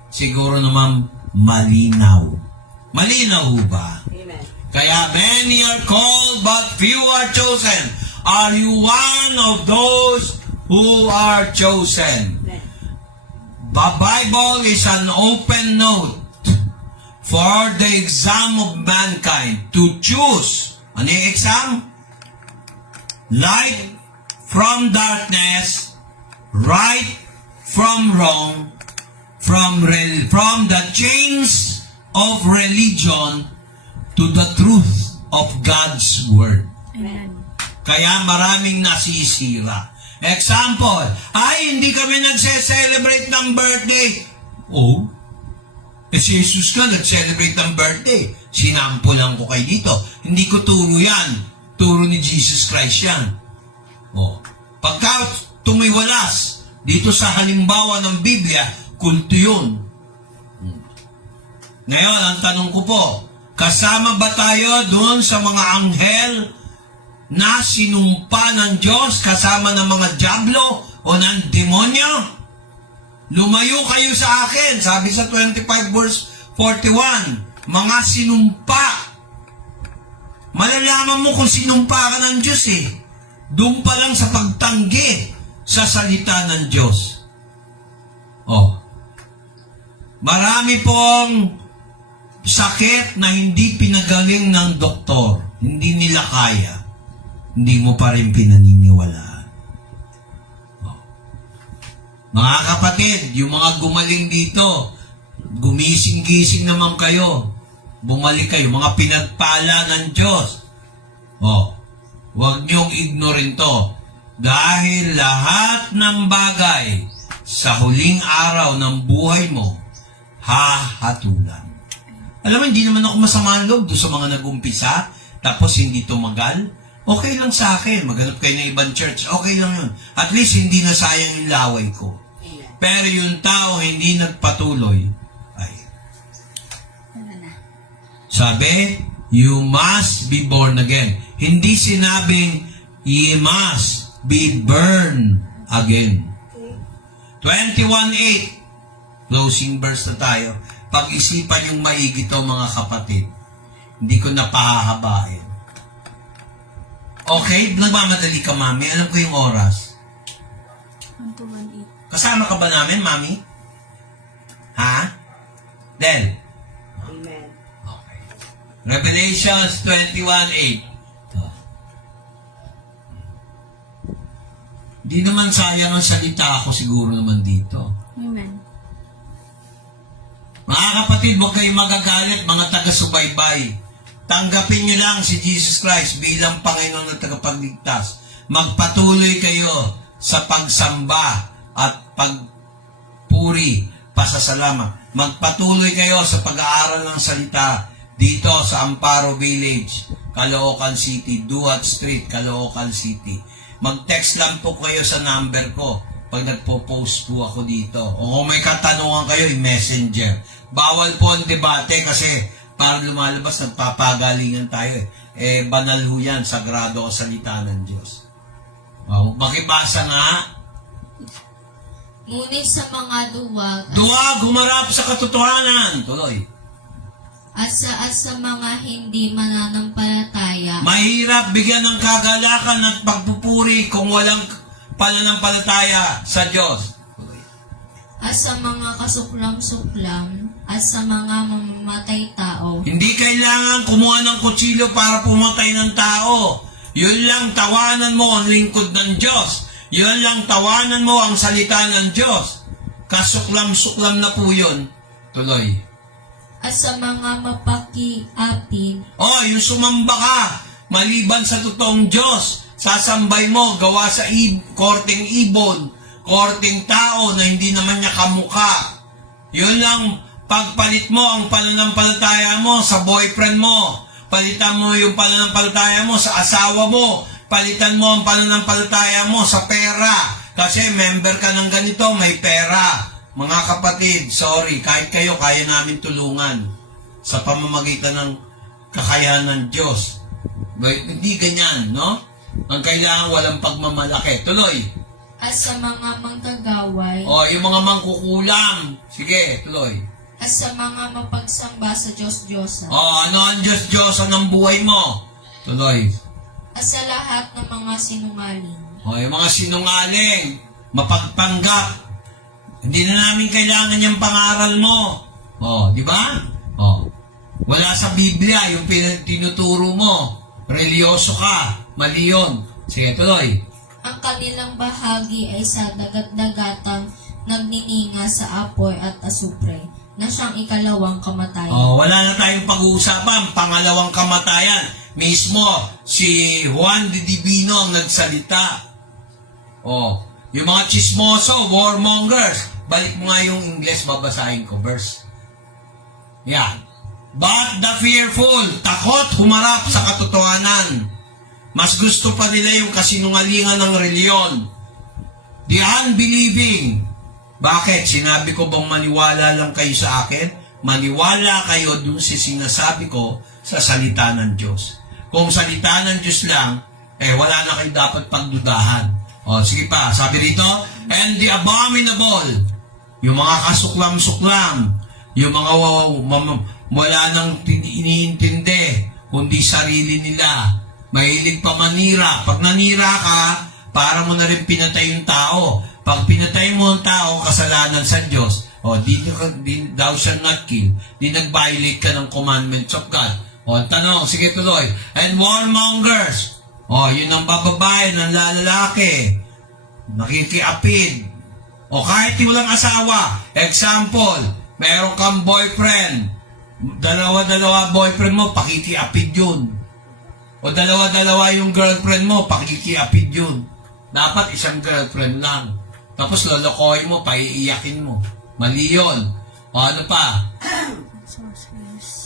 siguro naman malinaw. Malinaw ho ba? Amen. Kaya many are called but few are chosen. Are you one of those who are chosen? Amen. The Bible is an open note for the exam of mankind to choose. Ano yung exam? Light from darkness, right from wrong, from the chains of religion to the truth of God's Word. Amen. Kaya maraming nasisira. Example, hindi kami nagse-celebrate ng birthday. Si Jesus ka nag-celebrate ng birthday. Sinampulan ko kayo dito. Hindi ko turo yan. Turo ni Jesus Christ yan. Pagka tumiwalas dito sa halimbawa ng Biblia, kulto yun. Ngayon, ang tanong ko po, kasama ba tayo doon sa mga anghel na sinumpa ng Diyos kasama ng mga diablo o ng demonyo? Lumayo kayo sa akin, sabi sa 25 verse 41, mga sinumpa. Malalaman mo kung sinumpa ka ng Diyos doon pa lang sa pagtanggi sa salita ng Diyos. Marami pong sakit na hindi pinagaling ng doktor. Hindi nila kaya. Hindi mo pa rin pinaniniwalaan. Mga kapatid, yung mga gumaling dito, gumising-gising naman kayo. Bumalik kayo. Mga pinagpala ng Diyos. Huwag niyong ignorin to. Dahil lahat ng bagay sa huling araw ng buhay mo, hahatulan. Alam mo, hindi naman ako masama ang loob doon sa mga nag-umpisa, tapos hindi tumagal. Okay lang sa akin. Maghanap kayo ng ibang church. Okay lang yun. At least hindi na sayang yung laway ko. Pero yung tao hindi nagpatuloy, sabi, you must be born again. Hindi sinabing, you must be born again. 21:8. Closing verse na tayo. Pag-isipan yung maigi to, mga kapatid. Hindi ko napahahabain. Okay? Nagmamadali ka, Mami. Alam ko yung oras. 1:18. Kasama ka ba namin, Mami? Ha? Del? Amen. Okay. Revelations 21:8. Di naman sayang ang salita ako siguro naman dito. Amen. Mga kapatid, huwag kayong magagalit, mga taga-subaybay. Tanggapin niyo lang si Jesus Christ bilang Panginoon at tagapagligtas. Magpatuloy kayo sa pagsamba at pagpuri, pasasalamat. magpatuloy kayo sa pag-aaral ng salita dito sa Amparo Village, Caloocan City, Duat Street, Caloocan City. Mag-text lang po kayo sa number ko pag nagpo-post po ako dito. O kung may katanungan kayo, i-messenger. Bawal po ang debate kasi parang lumalabas, nagpapagalingan tayo banal ho yan, sagrado ang salita ng Diyos. Makibasa nga. Ngunit sa mga Duwag, humarap sa katotohanan. Tuloy. at sa mga hindi mananampalataya, Mahirap bigyan ng kagalakan at pagpupuri kung walang pananampalataya sa Diyos. at sa mga kasuklam-suklam, at sa mga mamamatay tao, Hindi kailangan kumuha ng kutsilyo para pumatay ng tao. Yun lang tawanan mo ang lingkod ng Diyos. Yun lang tawanan mo ang salita ng Diyos. Kasuklam-suklam na po yun. Tuloy. at sa mga mapakiapid, Yung sumamba ka, maliban sa totoong Diyos, sasambay mo, gawa sa korteng ibon, korteng tao na hindi naman niya kamukha. Yun lang, pagpalit mo ang pananampalataya mo sa boyfriend mo, palitan mo yung pananampalataya mo sa asawa mo, palitan mo ang pananampalataya mo sa pera, kasi member ka ng ganito, may pera. Mga kapatid, sorry, kahit kayo, kaya namin tulungan sa pamamagitan ng kakayahan ng Diyos. But, hindi ganyan, no? Ang kailangan walang pagmamalaki. Tuloy. at sa mga manggagaway, Yung mga mangkukulam. Sige, tuloy. at sa mga mapagsamba sa Diyos-Diyosa, Ano ang Diyos-Diyosan ng buhay mo? Tuloy. at sa lahat ng mga sinungaling. Yung mga sinungaling, mapagpanggap. Hindi na namin kailangan yung pangaral mo. Di ba? Wala sa Biblia yung tinuturo mo. Religyoso ka. Mali yun. Sige, tuloy. Ang kanilang bahagi ay sa dagat-dagatang nagnininga sa apoy at asupre, na siyang ikalawang kamatayan. Wala na tayong pag-uusapan. Pangalawang kamatayan. Mismo, si Juan de Divino ang nagsalita. Yung mga chismoso, warmongers. Balik mo nga yung English, babasahin ko, verse. Yan. But the fearful, takot humarap sa katotohanan. Mas gusto pa nila yung kasinungalingan ng reliyon. The unbelieving. Bakit? Sinabi ko bang maniwala lang kayo sa akin? Maniwala kayo dun sa sinasabi ko sa salita ng Diyos. Kung salita ng Diyos lang, wala na kayo dapat pagdudahan. Sige pa, sabi rito, and the abominable, yung mga kasuklam-suklam, yung mga wala nang iniintindi, kundi sarili nila, mahilig pa manira. Pag nanira ka, para mo na rin pinatay yung tao. Pag pinatay mo ang tao, kasalanan sa Diyos, thou shalt not kill, di nag-violate ka ng commandments of God. Tanong, sige tuloy. And warmongers, yun ang bababae ng lalaki, nakikiapid. Kahit walang asawa, example, meron kang boyfriend, dalawa-dalawa boyfriend mo, pakikiapid yun. Dalawa-dalawa yung girlfriend mo, pakikiapid yun. Dapat isang girlfriend lang. Tapos lolokohin mo, paiiyakin mo. Mali yun. Ano pa?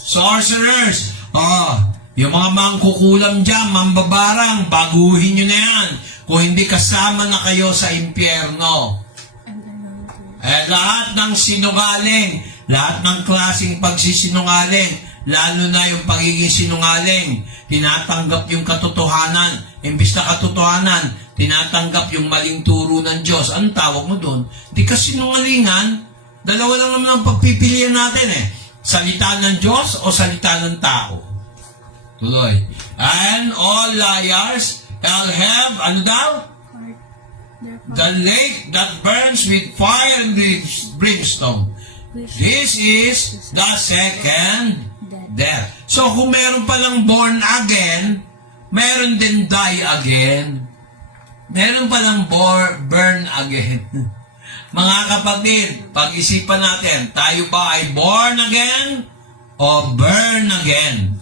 Sorcerers. Yung mga mangkukulam dyan, mambabarang, baguhin nyo na yan. Kung hindi kasama na kayo sa impyerno. Lahat ng sinungaling, lahat ng klaseng pagsisinungaling, lalo na yung pagiging sinungaling, tinatanggap yung katotohanan. Imbis na katotohanan, tinatanggap yung maling turo ng Diyos. Anong tawag mo doon? Di ka sinungalingan. Dalawa lang naman ang pagpipilian natin Salita ng Diyos o salita ng tao? Tuloy. And all liars shall have, ano daw? The lake that burns with fire and brimstone. This is the second death. So kung meron palang born again, meron din die again. Meron palang burn again. Mga kapatid, pag-isipan natin, tayo ba ay born again o burn again?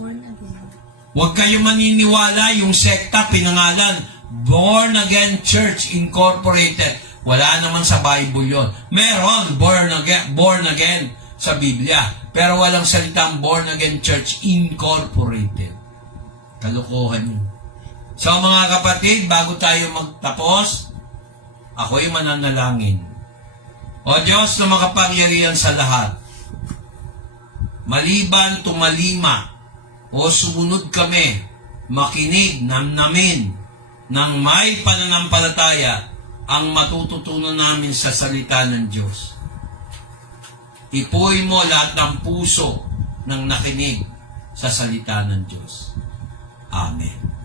Huwag kayo maniniwala yung sekta pinangalan Born Again Church Incorporated. Wala naman sa Bible yon. Meron born again sa Biblia. Pero walang salitang Born Again Church Incorporated. Kalokohan yun. So mga kapatid, bago tayo magtapos, ako'y mananalangin. O Diyos na makapangyarihan sa lahat, maliban tumalima o sumunod kami, makinig, namnamin, ng may pananampalataya ang matututunan namin sa salita ng Diyos. Ipuy mo lahat ng puso ng nakinig sa salita ng Diyos. Amen.